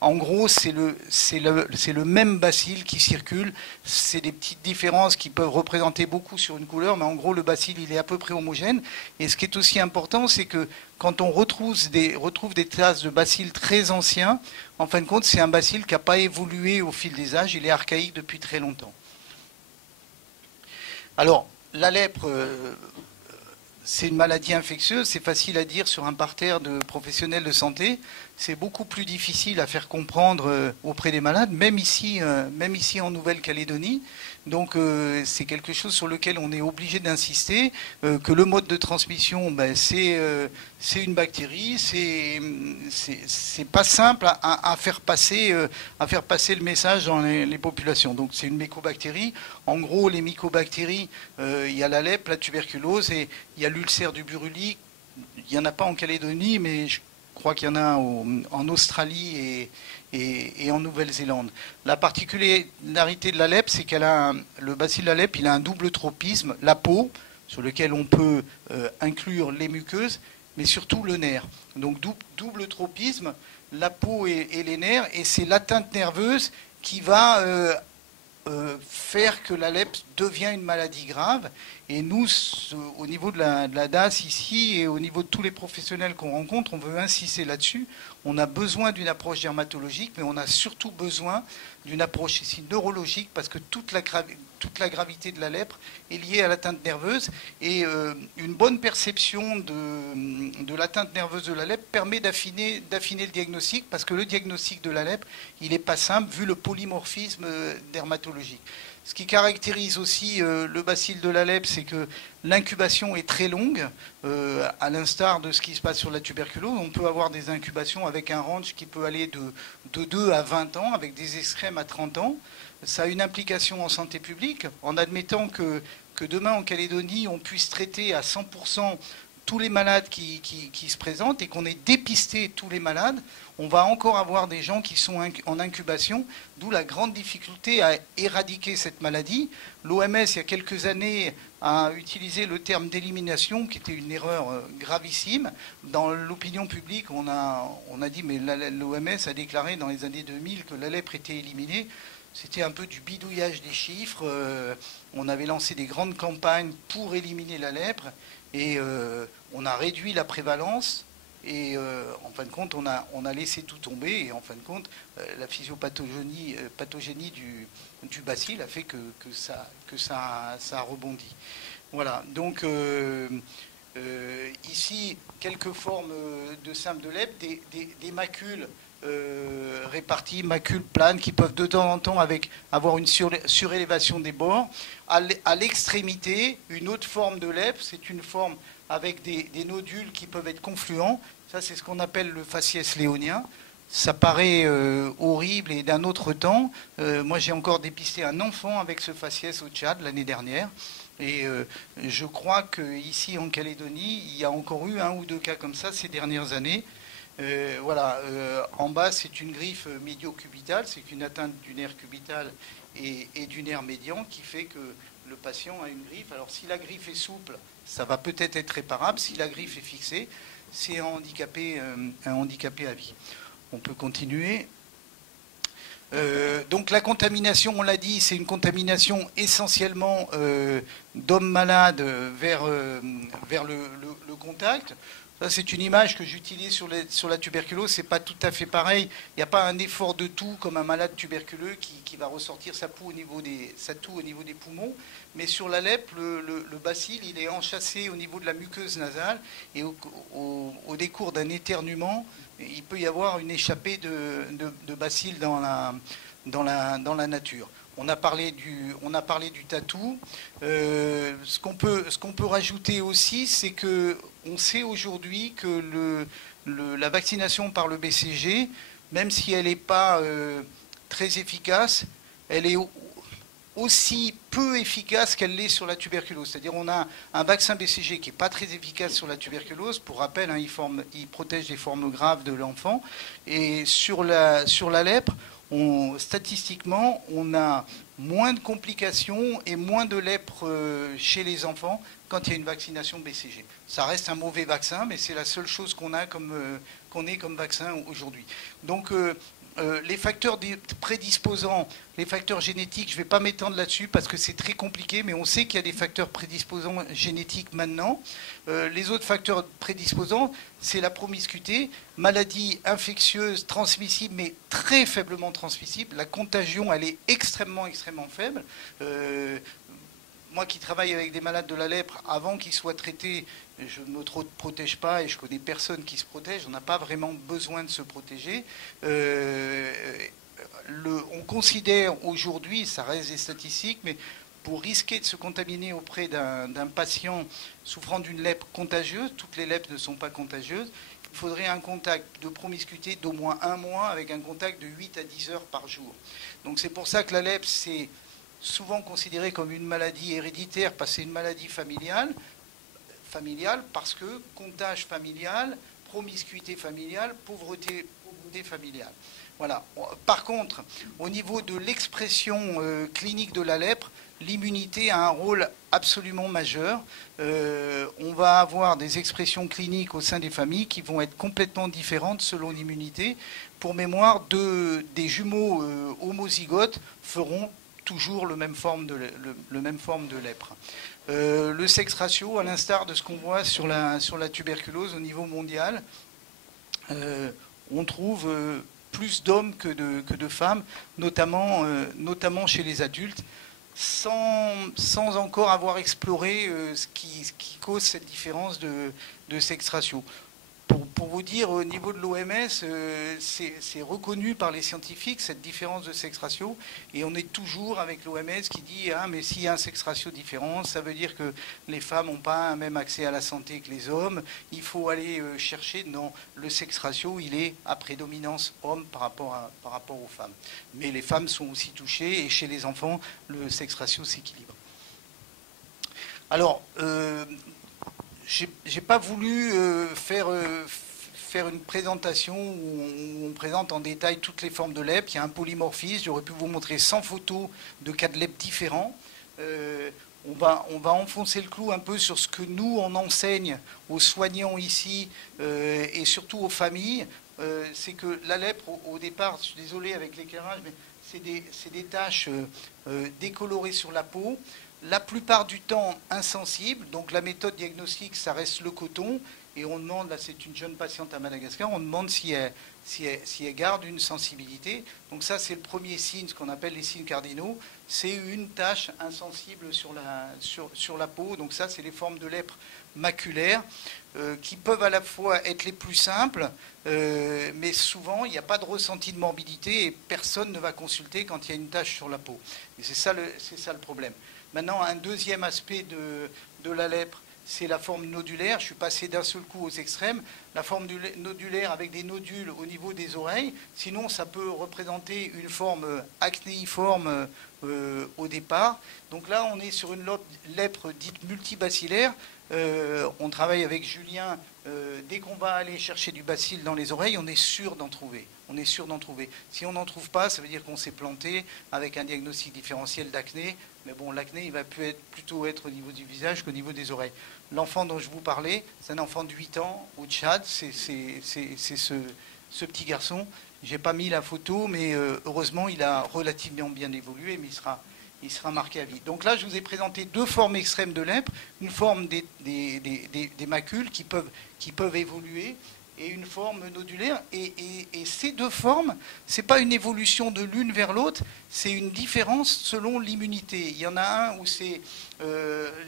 En gros, c'est le même bacille qui circule. C'est des petites différences qui peuvent représenter beaucoup sur une couleur, mais en gros, le bacille, il est à peu près homogène. Et ce qui est aussi important, c'est que quand on retrouve des traces de bacilles très anciens, en fin de compte, c'est un bacille qui n'a pas évolué au fil des âges. Il est archaïque depuis très longtemps. Alors, la lèpre... c'est une maladie infectieuse, c'est facile à dire sur un parterre de professionnels de santé. C'est beaucoup plus difficile à faire comprendre auprès des malades, même ici en Nouvelle-Calédonie. Donc c'est quelque chose sur lequel on est obligé d'insister, que le mode de transmission, c'est une bactérie, c'est pas simple à faire passer le message dans les populations. Donc c'est une mycobactérie. En gros, les mycobactéries, il y a la lèpre, la tuberculose et il y a l'ulcère du Buruli. Il n'y en a pas en Calédonie, mais je crois qu'il y en a en Australie et en Nouvelle-Zélande. La particularité de la lèpre, c'est le bacille de la lèpre, il a un double tropisme, la peau, sur lequel on peut inclure les muqueuses, mais surtout le nerf. Donc double tropisme, la peau et les nerfs, et c'est l'atteinte nerveuse qui va faire que la lèpre devient une maladie grave. Et nous, au niveau de la DAS ici et au niveau de tous les professionnels qu'on rencontre, on veut insister là-dessus. On a besoin d'une approche dermatologique, mais on a surtout besoin d'une approche ici neurologique, parce que toute la gravité de la lèpre est liée à l'atteinte nerveuse. Et une bonne perception de l'atteinte nerveuse de la lèpre permet d'affiner le diagnostic, parce que le diagnostic de la lèpre, il n'est pas simple vu le polymorphisme dermatologique. Ce qui caractérise aussi le bacille de la lèpre, c'est que l'incubation est très longue, à l'instar de ce qui se passe sur la tuberculose. On peut avoir des incubations avec un range qui peut aller de 2 à 20 ans, avec des extrêmes à 30 ans. Ça a une implication en santé publique, en admettant que demain en Calédonie, on puisse traiter à 100% tous les malades qui se présentent et qu'on ait dépisté tous les malades. On va encore avoir des gens qui sont en incubation, d'où la grande difficulté à éradiquer cette maladie. L'OMS, il y a quelques années, a utilisé le terme d'élimination, qui était une erreur gravissime. Dans l'opinion publique, on a dit, mais l'OMS a déclaré dans les années 2000 que la lèpre était éliminée. C'était un peu du bidouillage des chiffres. On avait lancé des grandes campagnes pour éliminer la lèpre et on a réduit la prévalence. Et en fin de compte, on a laissé tout tomber. Et en fin de compte, la physiopathogénie du bacille a fait que ça a rebondi. Voilà. Donc ici, quelques formes de symptômes de lèpre, des macules réparties, macules planes, qui peuvent de temps en temps avoir une surélévation des bords. À l'extrémité, une autre forme de lèpre, c'est une forme avec des nodules qui peuvent être confluents. Ça, c'est ce qu'on appelle le faciès léonien. Ça paraît horrible et d'un autre temps. Moi, j'ai encore dépisté un enfant avec ce faciès au Tchad l'année dernière. Et je crois qu'ici, en Calédonie, il y a encore eu 1 ou 2 cas comme ça ces dernières années. Voilà. En bas, c'est une griffe médiocubitale. C'est une atteinte du nerf cubital et du nerf médian qui fait que le patient a une griffe. Alors, si la griffe est souple, ça va peut-être être réparable. Si la griffe est fixée, c'est un handicapé à vie. On peut continuer. Donc la contamination, on l'a dit, c'est une contamination essentiellement d'hommes malades vers le contact. Ça, c'est une image que j'utilise sur la tuberculose. C'est pas tout à fait pareil. Il n'y a pas un effort de toux comme un malade tuberculeux qui va ressortir sa toux au niveau des poumons. Mais sur la lèpre, le bacille, il est enchâssé au niveau de la muqueuse nasale. Et au décours d'un éternuement, il peut y avoir une échappée de bacille dans la nature. On a parlé du tatou. Ce qu'on peut rajouter aussi, c'est que on sait aujourd'hui que la vaccination par le BCG, même si elle n'est pas très efficace, elle est aussi peu efficace qu'elle l'est sur la tuberculose. C'est-à-dire on a un vaccin BCG qui n'est pas très efficace sur la tuberculose. Pour rappel, il protège les formes graves de l'enfant. Et sur la lèpre, statistiquement, on a moins de complications et moins de lèpre chez les enfants quand il y a une vaccination BCG. Ça reste un mauvais vaccin, mais c'est la seule chose qu'on ait comme vaccin aujourd'hui. Donc, les facteurs prédisposants, les facteurs génétiques, je ne vais pas m'étendre là-dessus parce que c'est très compliqué, mais on sait qu'il y a des facteurs prédisposants génétiques maintenant. Les autres facteurs prédisposants, c'est la promiscuité, maladie infectieuse, transmissible, mais très faiblement transmissible. La contagion, elle est extrêmement faible. Moi qui travaille avec des malades de la lèpre, avant qu'ils soient traités, je ne me protège pas et je connais personne qui se protège. On n'a pas vraiment besoin de se protéger. On considère aujourd'hui, ça reste des statistiques, mais pour risquer de se contaminer auprès d'un patient souffrant d'une lèpre contagieuse, toutes les lèpres ne sont pas contagieuses, il faudrait un contact de promiscuité d'au moins 1 mois avec un contact de 8 à 10 heures par jour. Donc c'est pour ça que la lèpre, c'est souvent considéré comme une maladie héréditaire parce que c'est une maladie familiale parce que contagion familial, promiscuité familiale, pauvreté familiale. Voilà. Par contre, au niveau de l'expression clinique de la lèpre, l'immunité a un rôle absolument majeur. On va avoir des expressions cliniques au sein des familles qui vont être complètement différentes selon l'immunité. Pour mémoire, des jumeaux homozygotes feront toujours le même forme de lèpre. Le sexe ratio, à l'instar de ce qu'on voit sur la tuberculose au niveau mondial, on trouve plus d'hommes que de femmes, notamment chez les adultes, sans encore avoir exploré ce qui cause cette différence de sexe ratio. Pour vous dire, au niveau de l'OMS, c'est reconnu par les scientifiques, cette différence de sexe ratio, et on est toujours avec l'OMS qui dit « Ah, mais s'il y a un sexe ratio différent, ça veut dire que les femmes n'ont pas un même accès à la santé que les hommes. Il faut aller chercher dans le sexe ratio, il est à prédominance homme par rapport aux femmes. Mais les femmes sont aussi touchées, et chez les enfants, le sexe ratio s'équilibre. » Alors, j'ai pas voulu faire une présentation où on présente en détail toutes les formes de lèpre. Il y a un polymorphisme. J'aurais pu vous montrer 100 photos de cas de lèpre différents. On va enfoncer le clou un peu sur ce que nous, on enseigne aux soignants ici et surtout aux familles. C'est que la lèpre, au départ, je suis désolé avec l'éclairage, mais c'est des taches décolorées sur la peau. La plupart du temps insensible, donc la méthode diagnostique, ça reste le coton, et on demande, là c'est une jeune patiente à Madagascar, on demande si elle garde une sensibilité. Donc ça c'est le premier signe, ce qu'on appelle les signes cardinaux, c'est une tache insensible sur la peau. Donc ça c'est les formes de lèpre maculaires, qui peuvent à la fois être les plus simples, mais souvent il n'y a pas de ressenti de morbidité et personne ne va consulter quand il y a une tache sur la peau. Et c'est ça le problème. Maintenant, un deuxième aspect de la lèpre, c'est la forme nodulaire. Je suis passé d'un seul coup aux extrêmes. La forme nodulaire avec des nodules au niveau des oreilles. Sinon, ça peut représenter une forme acnéiforme au départ. Donc là, on est sur une lèpre dite multibacillaire. On travaille avec Julien. Dès qu'on va aller chercher du bacille dans les oreilles, on est sûr d'en trouver. Si on n'en trouve pas, ça veut dire qu'on s'est planté avec un diagnostic différentiel d'acné. Mais bon, l'acné, il va plutôt être au niveau du visage qu'au niveau des oreilles. L'enfant dont je vous parlais, c'est un enfant de 8 ans au Tchad. C'est ce petit garçon. Je n'ai pas mis la photo, mais heureusement, il a relativement bien évolué, mais il sera marqué à vie. Donc là, je vous ai présenté deux formes extrêmes de lèpre. Une forme des macules qui peuvent évoluer, et une forme nodulaire. Et ces deux formes, ce n'est pas une évolution de l'une vers l'autre, c'est une différence selon l'immunité. Il y en a un où c'est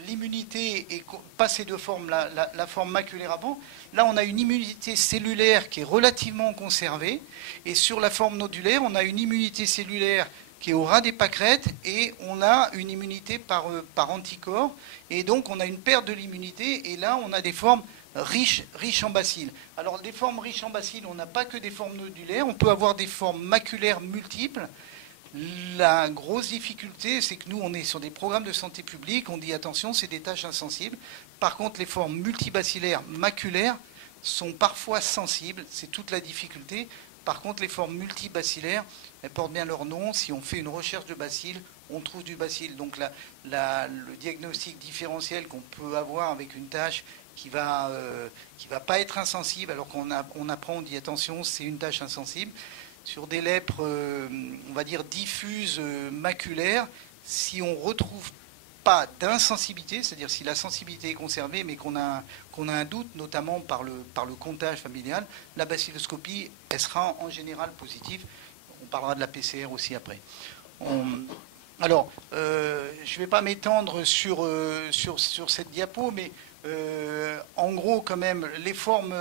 l'immunité et pas ces deux formes, la forme maculaire avant. Là, on a une immunité cellulaire qui est relativement conservée. Et sur la forme nodulaire, on a une immunité cellulaire qui est au ras des pâquerettes, et on a une immunité par anticorps. Et donc, on a une perte de l'immunité. Et là, on a des formes riches en bacilles. Alors, des formes riches en bacilles, on n'a pas que des formes nodulaires, on peut avoir des formes maculaires multiples. La grosse difficulté, c'est que nous, on est sur des programmes de santé publique, on dit attention, c'est des taches insensibles. Par contre, les formes multibacillaires maculaires sont parfois sensibles, c'est toute la difficulté. Par contre, les formes multibacillaires, elles portent bien leur nom. Si on fait une recherche de bacilles, on trouve du bacille. Donc le diagnostic différentiel qu'on peut avoir avec une tache qui va pas être insensible, alors qu'on apprend, on dit attention, c'est une tache insensible. Sur des lèpres, on va dire diffuses maculaires, si on retrouve pas d'insensibilité, c'est-à-dire si la sensibilité est conservée, mais qu'on a un doute, notamment par le comptage familial, la bacilloscopie, elle sera en général positive. On parlera de la PCR aussi après. Alors, je ne vais pas m'étendre sur cette diapo, mais en gros, quand même, les formes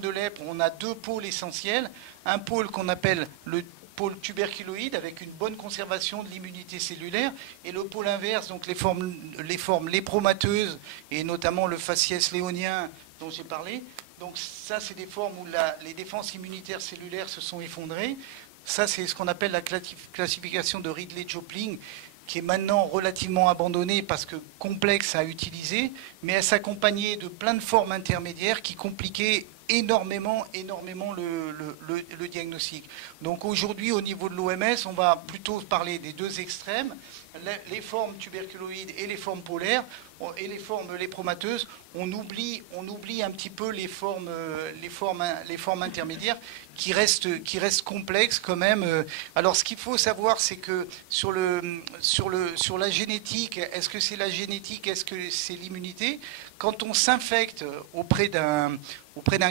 de lèpre, on a deux pôles essentiels. Un pôle qu'on appelle le pôle tuberculoïde, avec une bonne conservation de l'immunité cellulaire, et le pôle inverse, donc les formes lépromateuses, et notamment le faciès léonien dont j'ai parlé. Donc ça, c'est des formes où les défenses immunitaires cellulaires se sont effondrées. Ça, c'est ce qu'on appelle la classification de Ridley-Jopling, qui est maintenant relativement abandonnée parce que complexe à utiliser, mais elle s'accompagnait de plein de formes intermédiaires qui compliquaient énormément le diagnostic. Donc aujourd'hui, au niveau de l'OMS, on va plutôt parler des deux extrêmes, les formes tuberculoïdes et les formes polaires, et les formes lépromateuses. On oublie un petit peu les formes intermédiaires qui restent complexes quand même. Alors ce qu'il faut savoir, c'est que sur la génétique, est-ce que c'est la génétique, est-ce que c'est l'immunité? Quand on s'infecte auprès d'un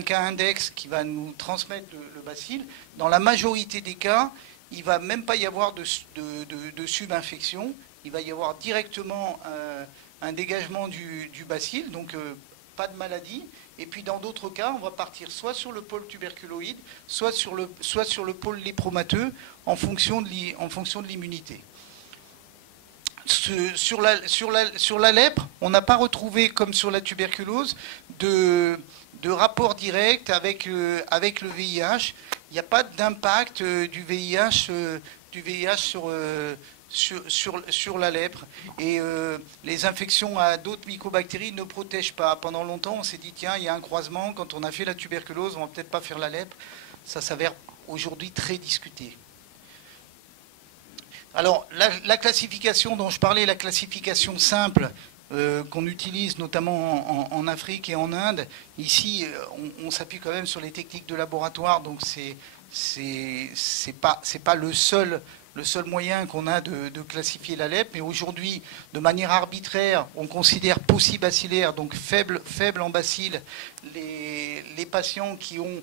cas index qui va nous transmettre le bacille, dans la majorité des cas, il ne va même pas y avoir de subinfection, il va y avoir directement un dégagement du bacille, donc pas de maladie. Et puis dans d'autres cas, on va partir soit sur le pôle tuberculoïde, soit sur le pôle lépromateux en fonction de l'immunité. Sur la lèpre, on n'a pas retrouvé, comme sur la tuberculose, de rapport direct avec le VIH. Il n'y a pas d'impact du VIH sur la lèpre. Et les infections à d'autres mycobactéries ne protègent pas. Pendant longtemps, on s'est dit, tiens, il y a un croisement. Quand on a fait la tuberculose, on ne va peut-être pas faire la lèpre. Ça s'avère aujourd'hui très discuté. Alors, la classification dont je parlais, la classification simple, qu'on utilise notamment en Afrique et en Inde, ici, on s'appuie quand même sur les techniques de laboratoire, donc c'est pas le seul moyen qu'on a de classifier la lèpre. Mais aujourd'hui, de manière arbitraire, on considère paucibacillaire, donc faible en bacille, les patients qui ont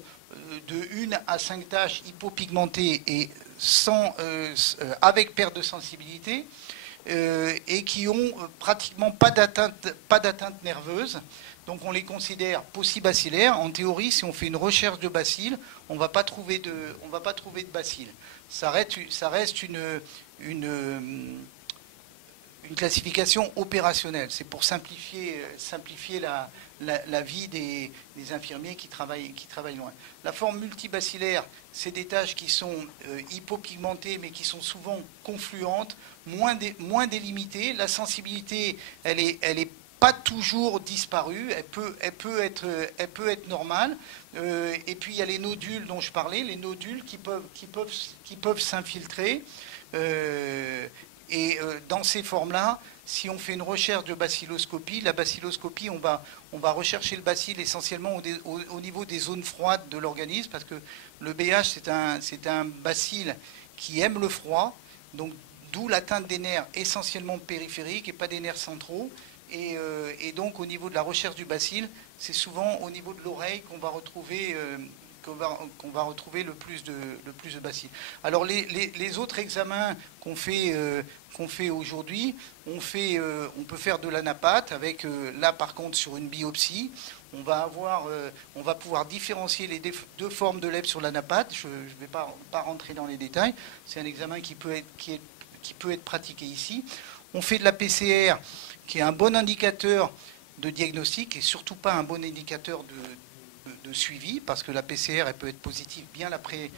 de 1 à 5 taches hypopigmentées et avec perte de sensibilité, et qui ont pratiquement pas d'atteinte nerveuse. Donc on les considère paucibacillaires. En théorie, si on fait une recherche de bacille, on ne va pas trouver de bacille. Ça reste une classification opérationnelle. C'est pour simplifier la vie des infirmiers qui travaillent loin. La forme multibacillaire, c'est des taches qui sont hypopigmentées, mais qui sont souvent confluentes, moins délimitées. La sensibilité, elle est pas toujours disparue, elle peut être normale. Et puis il y a les nodules dont je parlais, les nodules qui peuvent s'infiltrer. Et dans ces formes-là, si on fait une recherche de bacilloscopie, la bacilloscopie, on va rechercher le bacille essentiellement au niveau des zones froides de l'organisme, parce que le BH, c'est un bacille qui aime le froid, donc d'où l'atteinte des nerfs essentiellement périphériques et pas des nerfs centraux. Et donc au niveau de la recherche du bacille, c'est souvent au niveau de l'oreille qu'on va retrouver le plus de bacilles. Alors les autres examens qu'on fait aujourd'hui, on peut faire de l'anapathe avec, là par contre sur une biopsie, on va pouvoir différencier les deux formes de lèpre sur l'anapathe. Je ne vais pas rentrer dans les détails. C'est un examen qui peut être pratiqué ici. On fait de la PCR, qui est un bon indicateur de diagnostic et surtout pas un bon indicateur de suivi, parce que la PCR, elle peut être positive bien après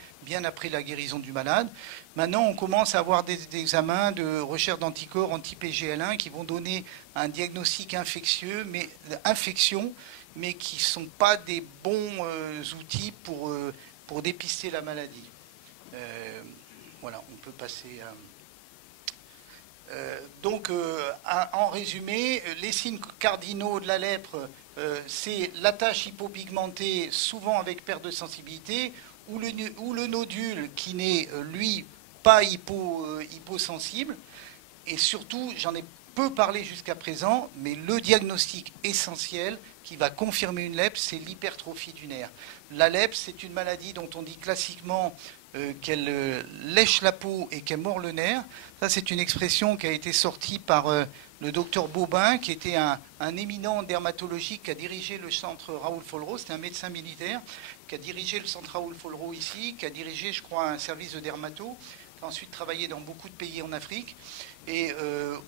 la guérison du malade. Maintenant, on commence à avoir des examens de recherche d'anticorps anti-PGL1 qui vont donner un diagnostic infectieux, mais qui ne sont pas des bons outils pour dépister la maladie. Voilà, on peut passer à... Donc, en résumé, les signes cardinaux de la lèpre, c'est la tache hypopigmentée, souvent avec perte de sensibilité, ou le nodule qui n'est, lui, pas hyposensible. Et surtout, j'en ai peu parlé jusqu'à présent, mais le diagnostic essentiel qui va confirmer une lèpre, c'est l'hypertrophie du nerf. La lèpre, c'est une maladie dont on dit classiquement qu'elle lèche la peau et qu'elle mord le nerf. Ça, c'est une expression qui a été sortie par le docteur Bobin, qui était un éminent dermatologique qui a dirigé le centre Raoul Follereau. C'était un médecin militaire qui a dirigé le centre Raoul Follereau ici, qui a dirigé, je crois, un service de dermato, qui a ensuite travaillé dans beaucoup de pays en Afrique. Et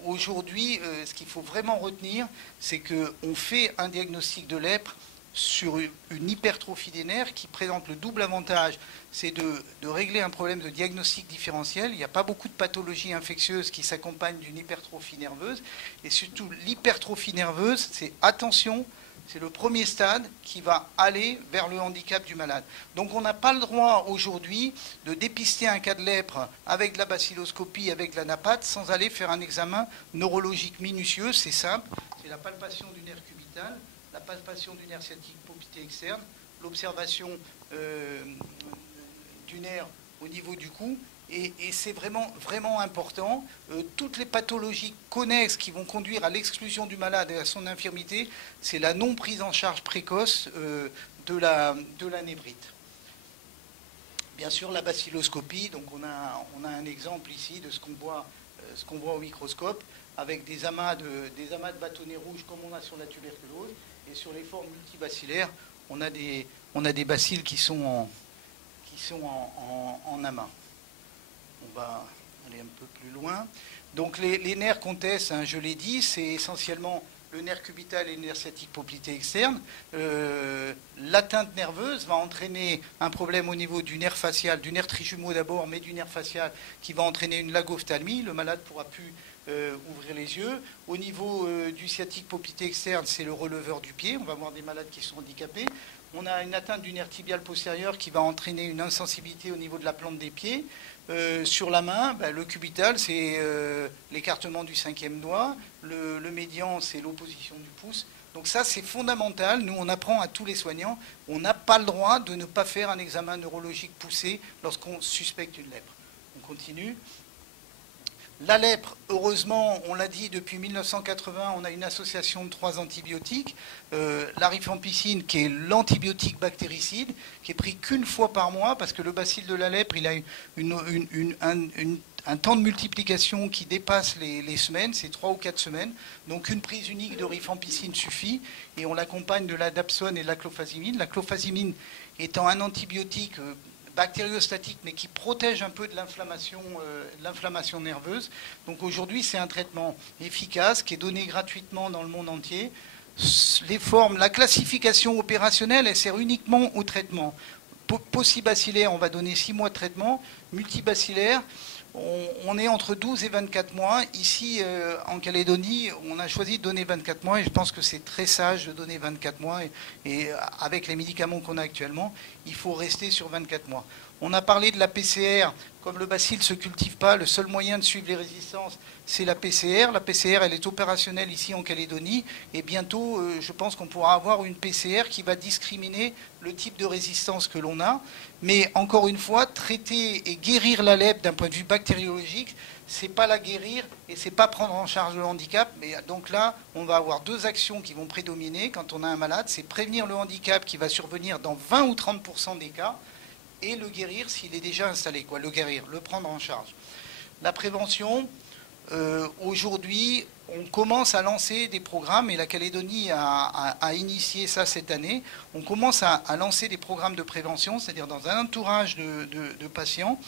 aujourd'hui, ce qu'il faut vraiment retenir, c'est qu'on fait un diagnostic de lèpre sur une hypertrophie des nerfs qui présente le double avantage, c'est de régler un problème de diagnostic différentiel. Il n'y a pas beaucoup de pathologies infectieuses qui s'accompagnent d'une hypertrophie nerveuse. Et surtout, l'hypertrophie nerveuse, c'est attention, C'est le premier stade qui va aller vers le handicap du malade. Donc on n'a pas le droit aujourd'hui de dépister un cas de lèpre avec de la bacilloscopie, avec de la napate, sans aller faire un examen neurologique minutieux. C'est simple, c'est la palpation du nerf cubital, la palpation du nerf sciatique poplité externe, l'observation du nerf au niveau du cou. Et c'est vraiment important. Toutes les pathologies connexes qui vont conduire à l'exclusion du malade et à son infirmité, c'est la non prise en charge précoce de la névrite. Bien sûr, la bacilloscopie, donc on a un exemple ici de ce qu'on voit au microscope, avec des amas de bâtonnets rouges comme on a sur la tuberculose, et sur les formes multibacillaires, on a des bacilles qui sont en amas. On va aller un peu plus loin. Donc les nerfs qu'on teste, hein, je l'ai dit, c'est essentiellement le nerf cubital et le nerf sciatique poplité externe. L'atteinte nerveuse va entraîner un problème au niveau du nerf facial, du nerf trijumeau d'abord, mais du nerf facial, qui va entraîner une lagophthalmie. Le malade ne pourra plus ouvrir les yeux. Au niveau du sciatique poplité externe, c'est le releveur du pied. On va voir des malades qui sont handicapés. On a une atteinte du nerf tibial postérieur qui va entraîner une insensibilité au niveau de la plante des pieds. Sur la main, le cubital, c'est l'écartement du 5e doigt. Le médian, c'est l'opposition du pouce. Donc ça, c'est fondamental. Nous, on apprend à tous les soignants. On n'a pas le droit de ne pas faire un examen neurologique poussé lorsqu'on suspecte une lèpre. On continue. La lèpre, heureusement, on l'a dit, depuis 1980, on a une association de 3 antibiotiques. La rifampicine, qui est l'antibiotique bactéricide, qui est pris qu'une fois par mois, parce que le bacille de la lèpre, il a un temps de multiplication qui dépasse les semaines, c'est 3 ou 4 semaines. Donc une prise unique de rifampicine suffit, et on l'accompagne de la dapsone et de la clofazimine. La clofazimine étant un antibiotique bactériostatique, mais qui protège un peu de l'inflammation nerveuse. Donc aujourd'hui, c'est un traitement efficace qui est donné gratuitement dans le monde entier. La classification opérationnelle, elle sert uniquement au traitement. Paucibacillaire, on va donner 6 mois de traitement. Multibacillaire, on est entre 12 et 24 mois. Ici, en Calédonie, on a choisi de donner 24 mois et je pense que c'est très sage de donner 24 mois. Et avec les médicaments qu'on a actuellement, il faut rester sur 24 mois. On a parlé de la PCR. Comme le bacille ne se cultive pas, le seul moyen de suivre les résistances, c'est la PCR. La PCR, elle est opérationnelle ici en Calédonie. Et bientôt, je pense qu'on pourra avoir une PCR qui va discriminer le type de résistance que l'on a. Mais encore une fois, traiter et guérir la lèpre d'un point de vue bactériologique, c'est pas la guérir et c'est pas prendre en charge le handicap. Mais donc là, on va avoir 2 actions qui vont prédominer quand on a un malade. C'est prévenir le handicap qui va survenir dans 20 ou 30% des cas, et le guérir s'il est déjà installé, le guérir, le prendre en charge. La prévention, aujourd'hui, on commence à lancer des programmes, et la Calédonie a initié ça cette année. On commence à lancer des programmes de prévention, c'est-à-dire dans un entourage de patients,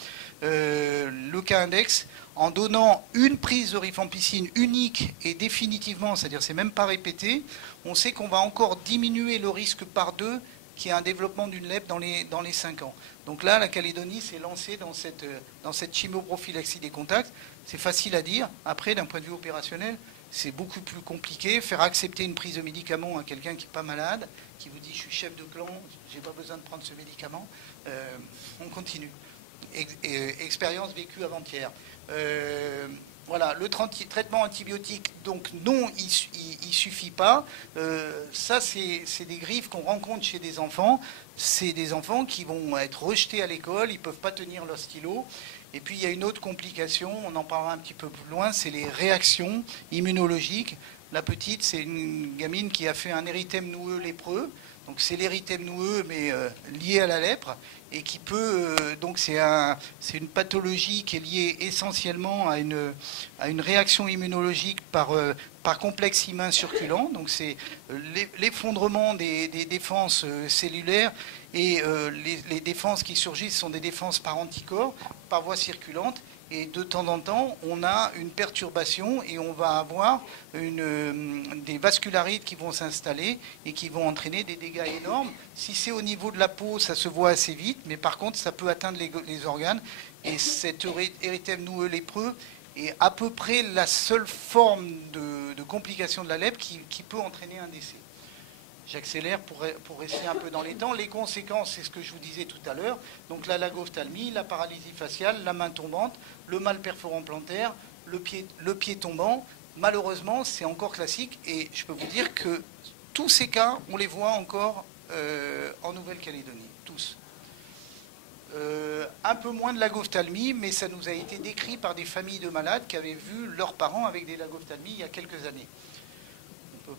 le cas index, en donnant une prise de rifampicine unique et définitivement, c'est-à-dire c'est même pas répété, on sait qu'on va encore diminuer le risque par 2 qui est un développement d'une lèpre dans les 5 ans. Donc là, la Calédonie s'est lancée dans cette chimio-prophylaxie des contacts. C'est facile à dire. Après, d'un point de vue opérationnel, c'est beaucoup plus compliqué. Faire accepter une prise de médicament à quelqu'un qui n'est pas malade, qui vous dit « je suis chef de clan, je n'ai pas besoin de prendre ce médicament ». On continue. Expérience vécue avant-hier. Voilà, le traitement antibiotique, donc non, il ne suffit pas. Ça, c'est des griefes qu'on rencontre chez des enfants. C'est des enfants qui vont être rejetés à l'école, ils ne peuvent pas tenir leur stylo. Et puis, il y a une autre complication, on en parlera un petit peu plus loin, c'est les réactions immunologiques. La petite, c'est une gamine qui a fait un érythème noueux lépreux. Donc, c'est l'érythème noueux, mais lié à la lèpre. Et qui peut, donc c'est une pathologie qui est liée essentiellement à une réaction immunologique par complexe immun circulant. Donc c'est l'effondrement des défenses cellulaires, et les défenses qui surgissent sont des défenses par anticorps, par voie circulante. Et de temps en temps, on a une perturbation et on va avoir des vascularites qui vont s'installer et qui vont entraîner des dégâts énormes. Si c'est au niveau de la peau, ça se voit assez vite, mais par contre, ça peut atteindre les organes. Et cet érythème noueux lépreux est à peu près la seule forme de complication de la lèpre qui peut entraîner un décès. J'accélère pour rester un peu dans les temps. Les conséquences, c'est ce que je vous disais tout à l'heure. Donc la lagophtalmie, la paralysie faciale, la main tombante, le mal perforant plantaire, le pied tombant. Malheureusement, c'est encore classique. Et je peux vous dire que tous ces cas, on les voit encore en Nouvelle-Calédonie. Tous. Un peu moins de lagophtalmie, mais ça nous a été décrit par des familles de malades qui avaient vu leurs parents avec des lagophtalmies il y a quelques années. On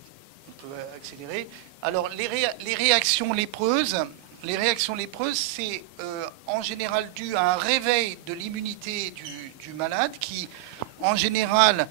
peut accélérer. Alors, les réactions lépreuses, c'est en général dû à un réveil de l'immunité du malade qui, en général,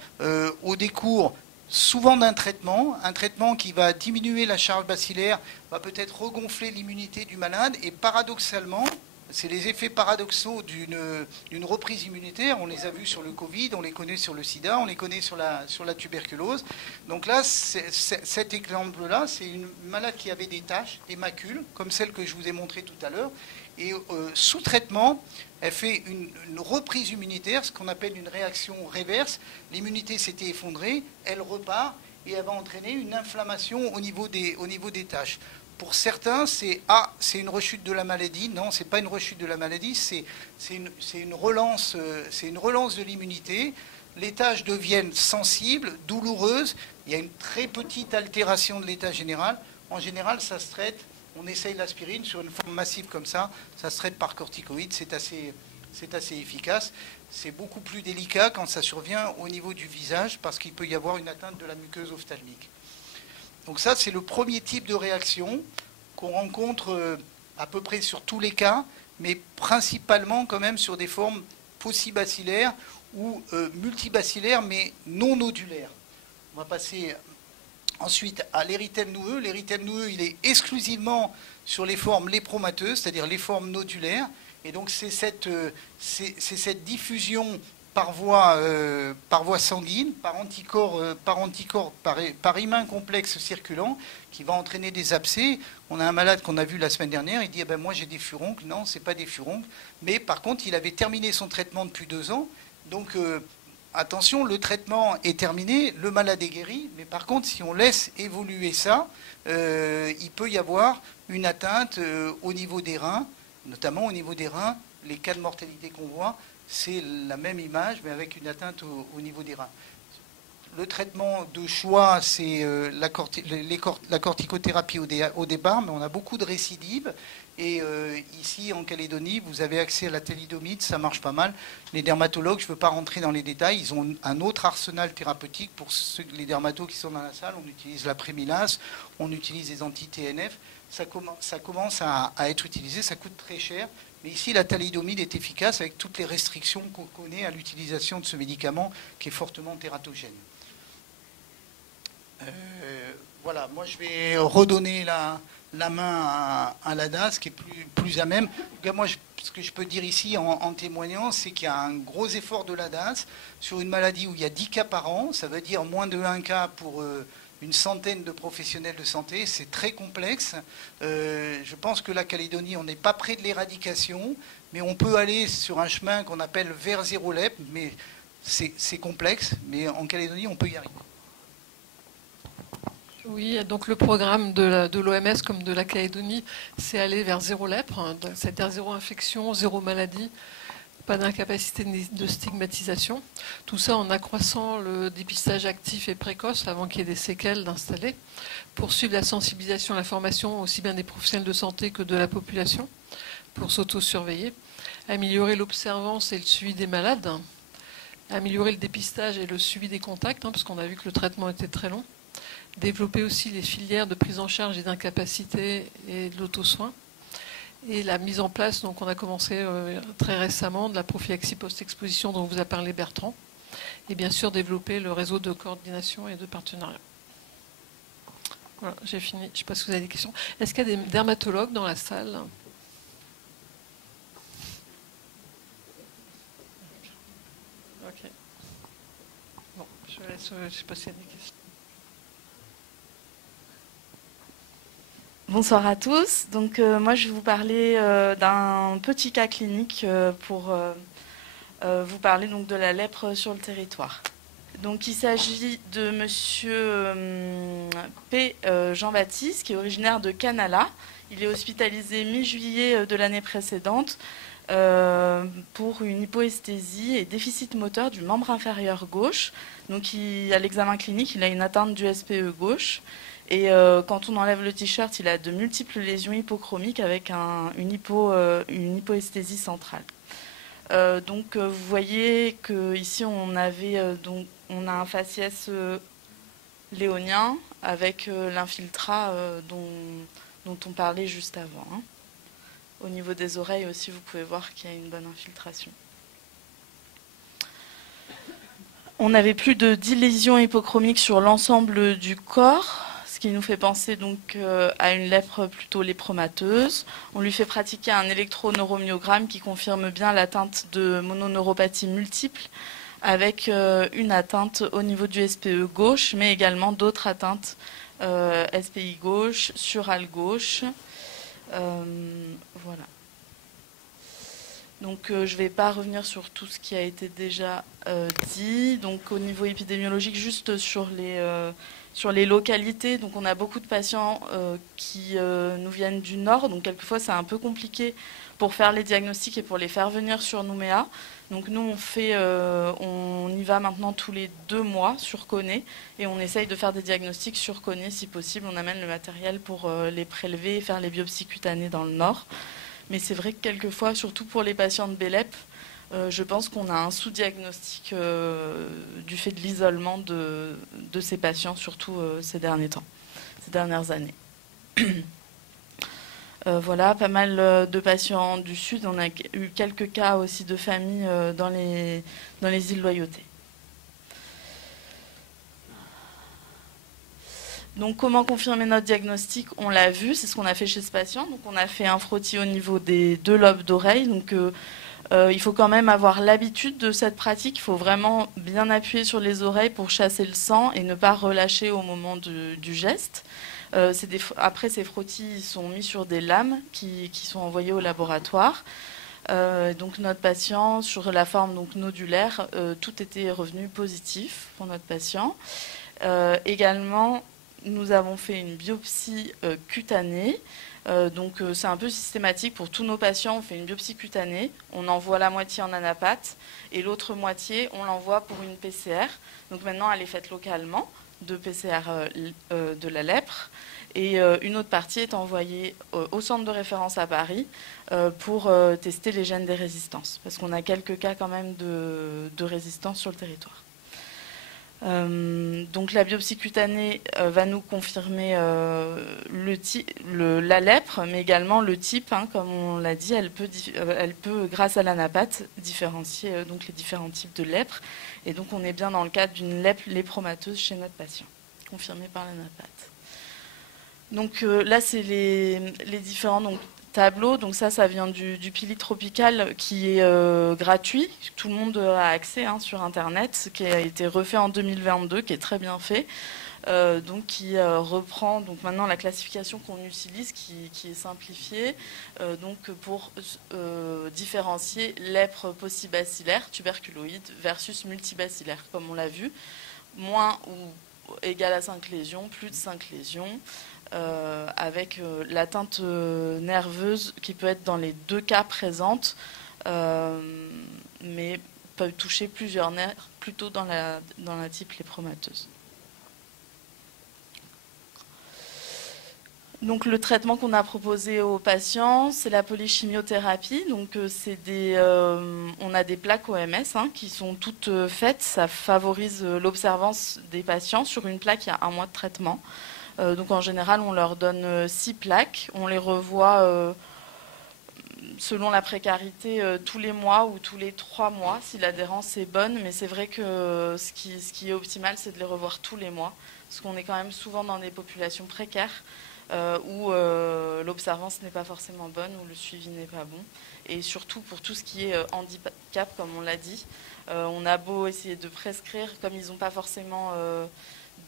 au décours souvent d'un traitement, un traitement qui va diminuer la charge bacillaire, va peut-être regonfler l'immunité du malade, et paradoxalement, c'est les effets paradoxaux d'une reprise immunitaire. On les a vus sur le Covid, on les connaît sur le sida, on les connaît sur la tuberculose. Donc là, cet exemple-là, c'est une malade qui avait des taches, des macules, comme celle que je vous ai montrée tout à l'heure. Et sous traitement, elle fait une reprise immunitaire, ce qu'on appelle une réaction réverse. L'immunité s'était effondrée, elle repart et elle va entraîner une inflammation au niveau des taches. Pour certains, c'est une rechute de la maladie. Non, c'est pas une rechute de la maladie, c'est une relance de l'immunité. Les taches deviennent sensibles, douloureuses. Il y a une très petite altération de l'état général. En général, ça se traite. On essaye l'aspirine sur une forme massive comme ça. Ça se traite par corticoïdes. C'est assez efficace. C'est beaucoup plus délicat quand ça survient au niveau du visage parce qu'il peut y avoir une atteinte de la muqueuse ophtalmique. Donc ça, c'est le premier type de réaction qu'on rencontre à peu près sur tous les cas, mais principalement quand même sur des formes paucibacillaires ou multibacillaires, mais non nodulaires. On va passer ensuite à l'érythème noueux. L'érythème noueux, il est exclusivement sur les formes lépromateuses, c'est-à-dire les formes nodulaires. Et donc c'est cette diffusion par voie sanguine, par anticorps, par hymen complexe circulant, qui va entraîner des abcès. On a un malade qu'on a vu la semaine dernière, il dit moi j'ai des furoncles. Non, c'est pas des furoncles. Mais par contre, il avait terminé son traitement depuis 2 ans. Donc attention, le traitement est terminé, le malade est guéri. Mais par contre, si on laisse évoluer ça, il peut y avoir une atteinte au niveau des reins, notamment au niveau des reins. Les cas de mortalité qu'on voit, c'est la même image, mais avec une atteinte au niveau des reins. Le traitement de choix, c'est la corticothérapie au départ, mais on a beaucoup de récidives. Et ici, en Calédonie, vous avez accès à la thalidomide, ça marche pas mal. Les dermatologues, je ne veux pas rentrer dans les détails, ils ont un autre arsenal thérapeutique. Pour les dermatos qui sont dans la salle, on utilise la prémilase, on utilise les anti-TNF. Ça commence à être utilisé, ça coûte très cher. Mais ici, la thalidomide est efficace avec toutes les restrictions qu'on connaît à l'utilisation de ce médicament qui est fortement tératogène. Voilà, moi je vais redonner la main à l'ADAS, qui est plus à même. Moi, ce que je peux dire ici en témoignant, c'est qu'il y a un gros effort de l'ADAS sur une maladie où il y a 10 cas par an. Ça veut dire moins de 1 cas pour une centaine de professionnels de santé. C'est très complexe. Je pense que la Calédonie, on n'est pas près de l'éradication, mais on peut aller sur un chemin qu'on appelle vers zéro lèpre, mais c'est complexe. Mais en Calédonie, on peut y arriver. Oui, donc le programme de l'OMS comme de la Calédonie, c'est aller vers zéro lèpre, c'est-à-dire zéro infection, zéro maladie, pas d'incapacité de stigmatisation. Tout ça en accroissant le dépistage actif et précoce avant qu'il y ait des séquelles d'installer, poursuivre la sensibilisation, la formation aussi bien des professionnels de santé que de la population pour s'auto-surveiller, améliorer l'observance et le suivi des malades, améliorer le dépistage et le suivi des contacts, parce qu'on a vu que le traitement était très long, développer aussi les filières de prise en charge et d'incapacité et de l'auto-soin. Et la mise en place, donc on a commencé très récemment, de la prophylaxie post-exposition dont vous a parlé Bertrand. Et bien sûr, développer le réseau de coordination et de partenariat. Voilà, j'ai fini. Je ne sais pas si vous avez des questions. Est-ce qu'il y a des dermatologues dans la salle ? Ok. Bon, je ne sais pas s'il y a des questions. Bonsoir à tous. Donc moi je vais vous parler d'un petit cas clinique pour vous parler donc de la lèpre sur le territoire. Donc il s'agit de monsieur P. Jean-Baptiste, qui est originaire de Canala. Il est hospitalisé mi-juillet de l'année précédente pour une hypoesthésie et déficit moteur du membre inférieur gauche. Donc à l'examen clinique, il a une atteinte du SPE gauche. Et quand on enlève le t-shirt, il a de multiples lésions hypochromiques avec une hypoesthésie centrale. Donc vous voyez qu'ici on a un faciès léonien avec l'infiltrat dont on parlait juste avant. Hein. Au niveau des oreilles aussi, vous pouvez voir qu'il y a une bonne infiltration. On avait plus de 10 lésions hypochromiques sur l'ensemble du corps, ce qui nous fait penser donc à une lèpre plutôt lépromateuse. On lui fait pratiquer un électroneuromyogramme qui confirme bien l'atteinte de mononeuropathie multiple, avec une atteinte au niveau du SPE gauche, mais également d'autres atteintes SPI gauche, surale gauche. Voilà. Donc je ne vais pas revenir sur tout ce qui a été déjà dit. Donc au niveau épidémiologique, juste sur les localités, donc on a beaucoup de patients qui nous viennent du nord, donc quelquefois c'est un peu compliqué pour faire les diagnostics et pour les faire venir sur Nouméa. Donc nous on y va maintenant tous les 2 mois sur Koné et on essaye de faire des diagnostics sur Koné si possible. On amène le matériel pour les prélever et faire les biopsies cutanées dans le nord. Mais c'est vrai que quelquefois, surtout pour les patients de BELEP, je pense qu'on a un sous-diagnostic du fait de l'isolement de ces patients, surtout ces dernières années. Voilà, pas mal de patients du Sud. On a eu quelques cas aussi de famille dans les îles Loyauté. Donc comment confirmer notre diagnostic? On l'a vu, c'est ce qu'on a fait chez ce patient. Donc on a fait un frottis au niveau des 2 lobes d'oreille. Donc il faut quand même avoir l'habitude de cette pratique. Il faut vraiment bien appuyer sur les oreilles pour chasser le sang et ne pas relâcher au moment du geste. Après, ces frottis sont mis sur des lames qui sont envoyées au laboratoire. Donc notre patient, sur la forme donc nodulaire, tout était revenu positif pour notre patient. Également, nous avons fait une biopsie cutanée. Donc c'est un peu systématique pour tous nos patients. On fait une biopsie cutanée, on envoie la moitié en anapathe et l'autre moitié, on l'envoie pour une PCR. Donc maintenant, elle est faite localement de PCR de la lèpre. Et une autre partie est envoyée au centre de référence à Paris pour tester les gènes des résistances. Parce qu'on a quelques cas quand même de résistance sur le territoire. Donc la biopsie cutanée va nous confirmer la lèpre, mais également le type, hein, comme on l'a dit, elle peut grâce à l'anapathe, différencier donc les différents types de lèpre. Et donc on est bien dans le cadre d'une lèpre lépromateuse chez notre patient, confirmée par l'anapathe. Donc là, c'est les différents tableaux. Donc ça vient du Pili Tropical qui est gratuit. Tout le monde a accès sur Internet, qui a été refait en 2022, qui est très bien fait. Donc qui reprend donc maintenant la classification qu'on utilise, qui est simplifiée, donc pour différencier lèpre possibacillaire, tuberculoïde, versus multibacillaire, comme on l'a vu, moins ou égal à 5 lésions, plus de 5 lésions. Avec l'atteinte nerveuse qui peut être dans les 2 cas présente, mais peut toucher plusieurs nerfs, plutôt dans la type lépromateuse. Donc le traitement qu'on a proposé aux patients, c'est la polychimiothérapie. Donc on a des plaques OMS qui sont toutes faites. Ça favorise l'observance des patients. Sur une plaque, il y a 1 mois de traitement. Donc en général, on leur donne 6 plaques. On les revoit selon la précarité tous les mois ou tous les 3 mois si l'adhérence est bonne. Mais c'est vrai que ce qui est optimal, c'est de les revoir tous les mois. Parce qu'on est quand même souvent dans des populations précaires où l'observance n'est pas forcément bonne, où le suivi n'est pas bon. Et surtout pour tout ce qui est handicap, comme on l'a dit, on a beau essayer de prescrire, comme ils n'ont pas forcément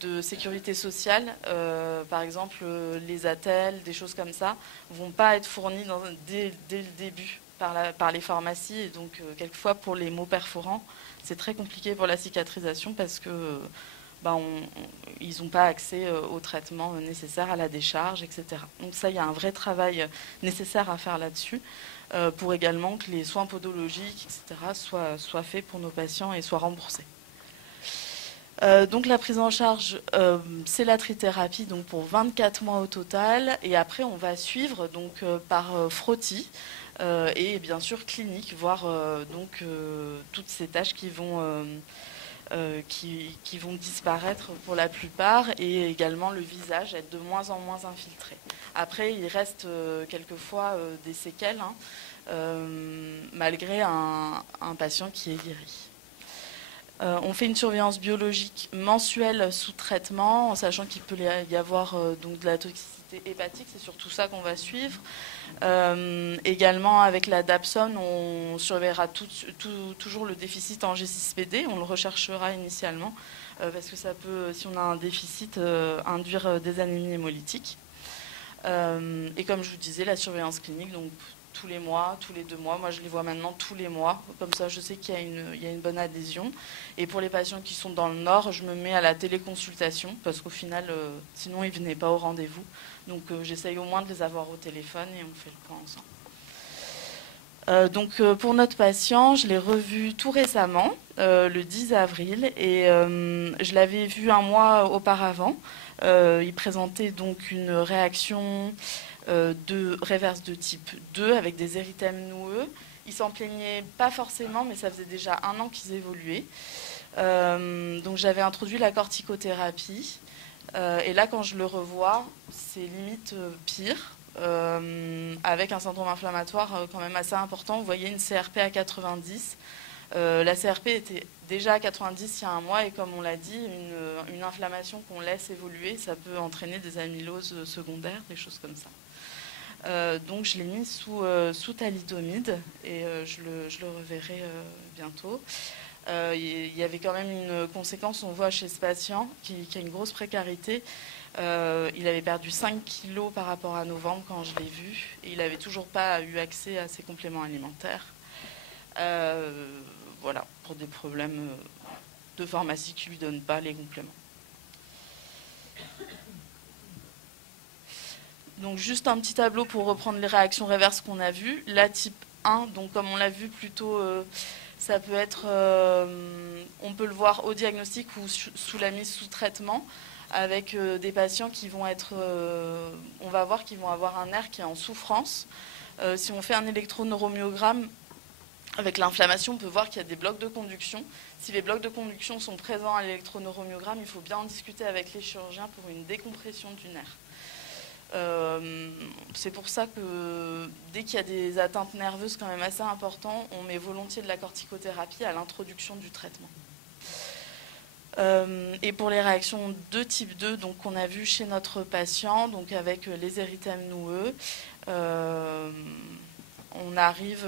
de sécurité sociale, par exemple les attelles, des choses comme ça, ne vont pas être fournis dès le début par les pharmacies. Et donc, quelquefois, pour les maux perforants, c'est très compliqué pour la cicatrisation parce que ils n'ont pas accès aux traitements nécessaires, à la décharge, etc. Donc ça, il y a un vrai travail nécessaire à faire là-dessus pour également que les soins podologiques, etc., soient faits pour nos patients et soient remboursés. Donc la prise en charge, c'est la trithérapie donc pour 24 mois au total. Et après, on va suivre donc, par frottis et bien sûr clinique, voir toutes ces tâches qui vont disparaître pour la plupart, et également le visage être de moins en moins infiltré. Après, il reste quelquefois des séquelles, malgré un patient qui est guéri. On fait une surveillance biologique mensuelle sous traitement, en sachant qu'il peut y avoir donc de la toxicité hépatique, c'est surtout ça qu'on va suivre. Également, avec la dapsone, on surveillera toujours le déficit en G6PD, on le recherchera initialement, parce que ça peut, si on a un déficit, induire des anémies hémolytiques. Et comme je vous disais, la surveillance clinique, donc tous les mois, tous les 2 mois. Moi, je les vois maintenant tous les mois. Comme ça, je sais qu'il y a une bonne adhésion. Et pour les patients qui sont dans le Nord, je me mets à la téléconsultation parce qu'au final, sinon, ils ne venaient pas au rendez-vous. Donc, j'essaye au moins de les avoir au téléphone et on fait le point ensemble. Donc, pour notre patient, je l'ai revu tout récemment, le 10 avril. Et je l'avais vu un mois auparavant. Il présentait donc une réaction de réverse de type 2 avec des érythèmes noueux. Ils s'en plaignaient pas forcément, mais ça faisait déjà 1 an qu'ils évoluaient. Donc j'avais introduit la corticothérapie. Et là, quand je le revois, c'est limite pire, avec un syndrome inflammatoire quand même assez important. Vous voyez une CRP à 90. La CRP était déjà à 90 il y a 1 mois, et comme on l'a dit, une inflammation qu'on laisse évoluer, ça peut entraîner des amyloses secondaires, des choses comme ça. Donc je l'ai mis sous thalidomide et je le reverrai bientôt. Il y avait quand même une conséquence, on voit chez ce patient qui a une grosse précarité. Il avait perdu 5 kilos par rapport à novembre quand je l'ai vu, et il n'avait toujours pas eu accès à ses compléments alimentaires. Voilà, pour des problèmes de pharmacie qui ne lui donnent pas les compléments. Donc juste un petit tableau pour reprendre les réactions réverses qu'on a vues. La type 1, donc comme on l'a vu plutôt, ça peut être, on peut le voir au diagnostic ou sous la mise sous traitement, avec des patients qui vont être, on va voir qu'ils vont avoir un nerf qui est en souffrance. Si on fait un électroneuromyogramme, avec l'inflammation, on peut voir qu'il y a des blocs de conduction. Si les blocs de conduction sont présents à l'électroneuromyogramme, il faut bien en discuter avec les chirurgiens pour une décompression du nerf. C'est pour ça que dès qu'il y a des atteintes nerveuses quand même assez importantes, on met volontiers de la corticothérapie à l'introduction du traitement. Et pour les réactions de type 2, donc qu'on a vu chez notre patient, donc avec les érythèmes noueux, on arrive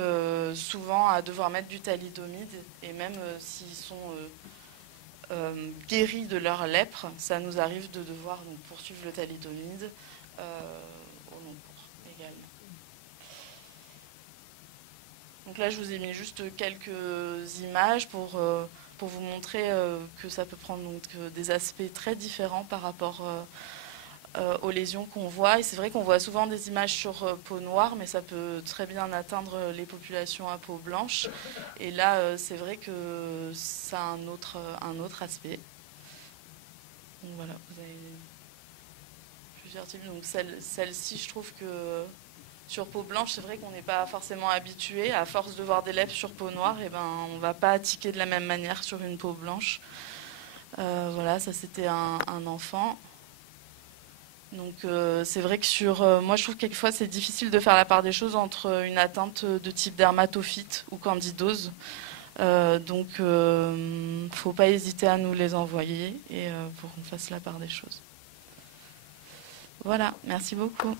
souvent à devoir mettre du thalidomide, et même s'ils sont guéris de leur lèpre, ça nous arrive de devoir donc poursuivre le thalidomide au long cours également. Donc là, je vous ai mis juste quelques images pour vous montrer que ça peut prendre donc, des aspects très différents par rapport aux lésions qu'on voit. Et c'est vrai qu'on voit souvent des images sur peau noire, mais ça peut très bien atteindre les populations à peau blanche. Et là, c'est vrai que ça a un autre aspect. Donc voilà, vous avez plusieurs types. Donc celle-ci, je trouve que sur peau blanche, c'est vrai qu'on n'est pas forcément habitué. À force de voir des lèvres sur peau noire, et on ne va pas tiquer de la même manière sur une peau blanche. Voilà, ça c'était un enfant. Donc c'est vrai que moi je trouve que quelquefois c'est difficile de faire la part des choses entre une atteinte de type dermatophyte ou candidose. Donc faut pas hésiter à nous les envoyer et pour qu'on fasse la part des choses. Voilà, merci beaucoup.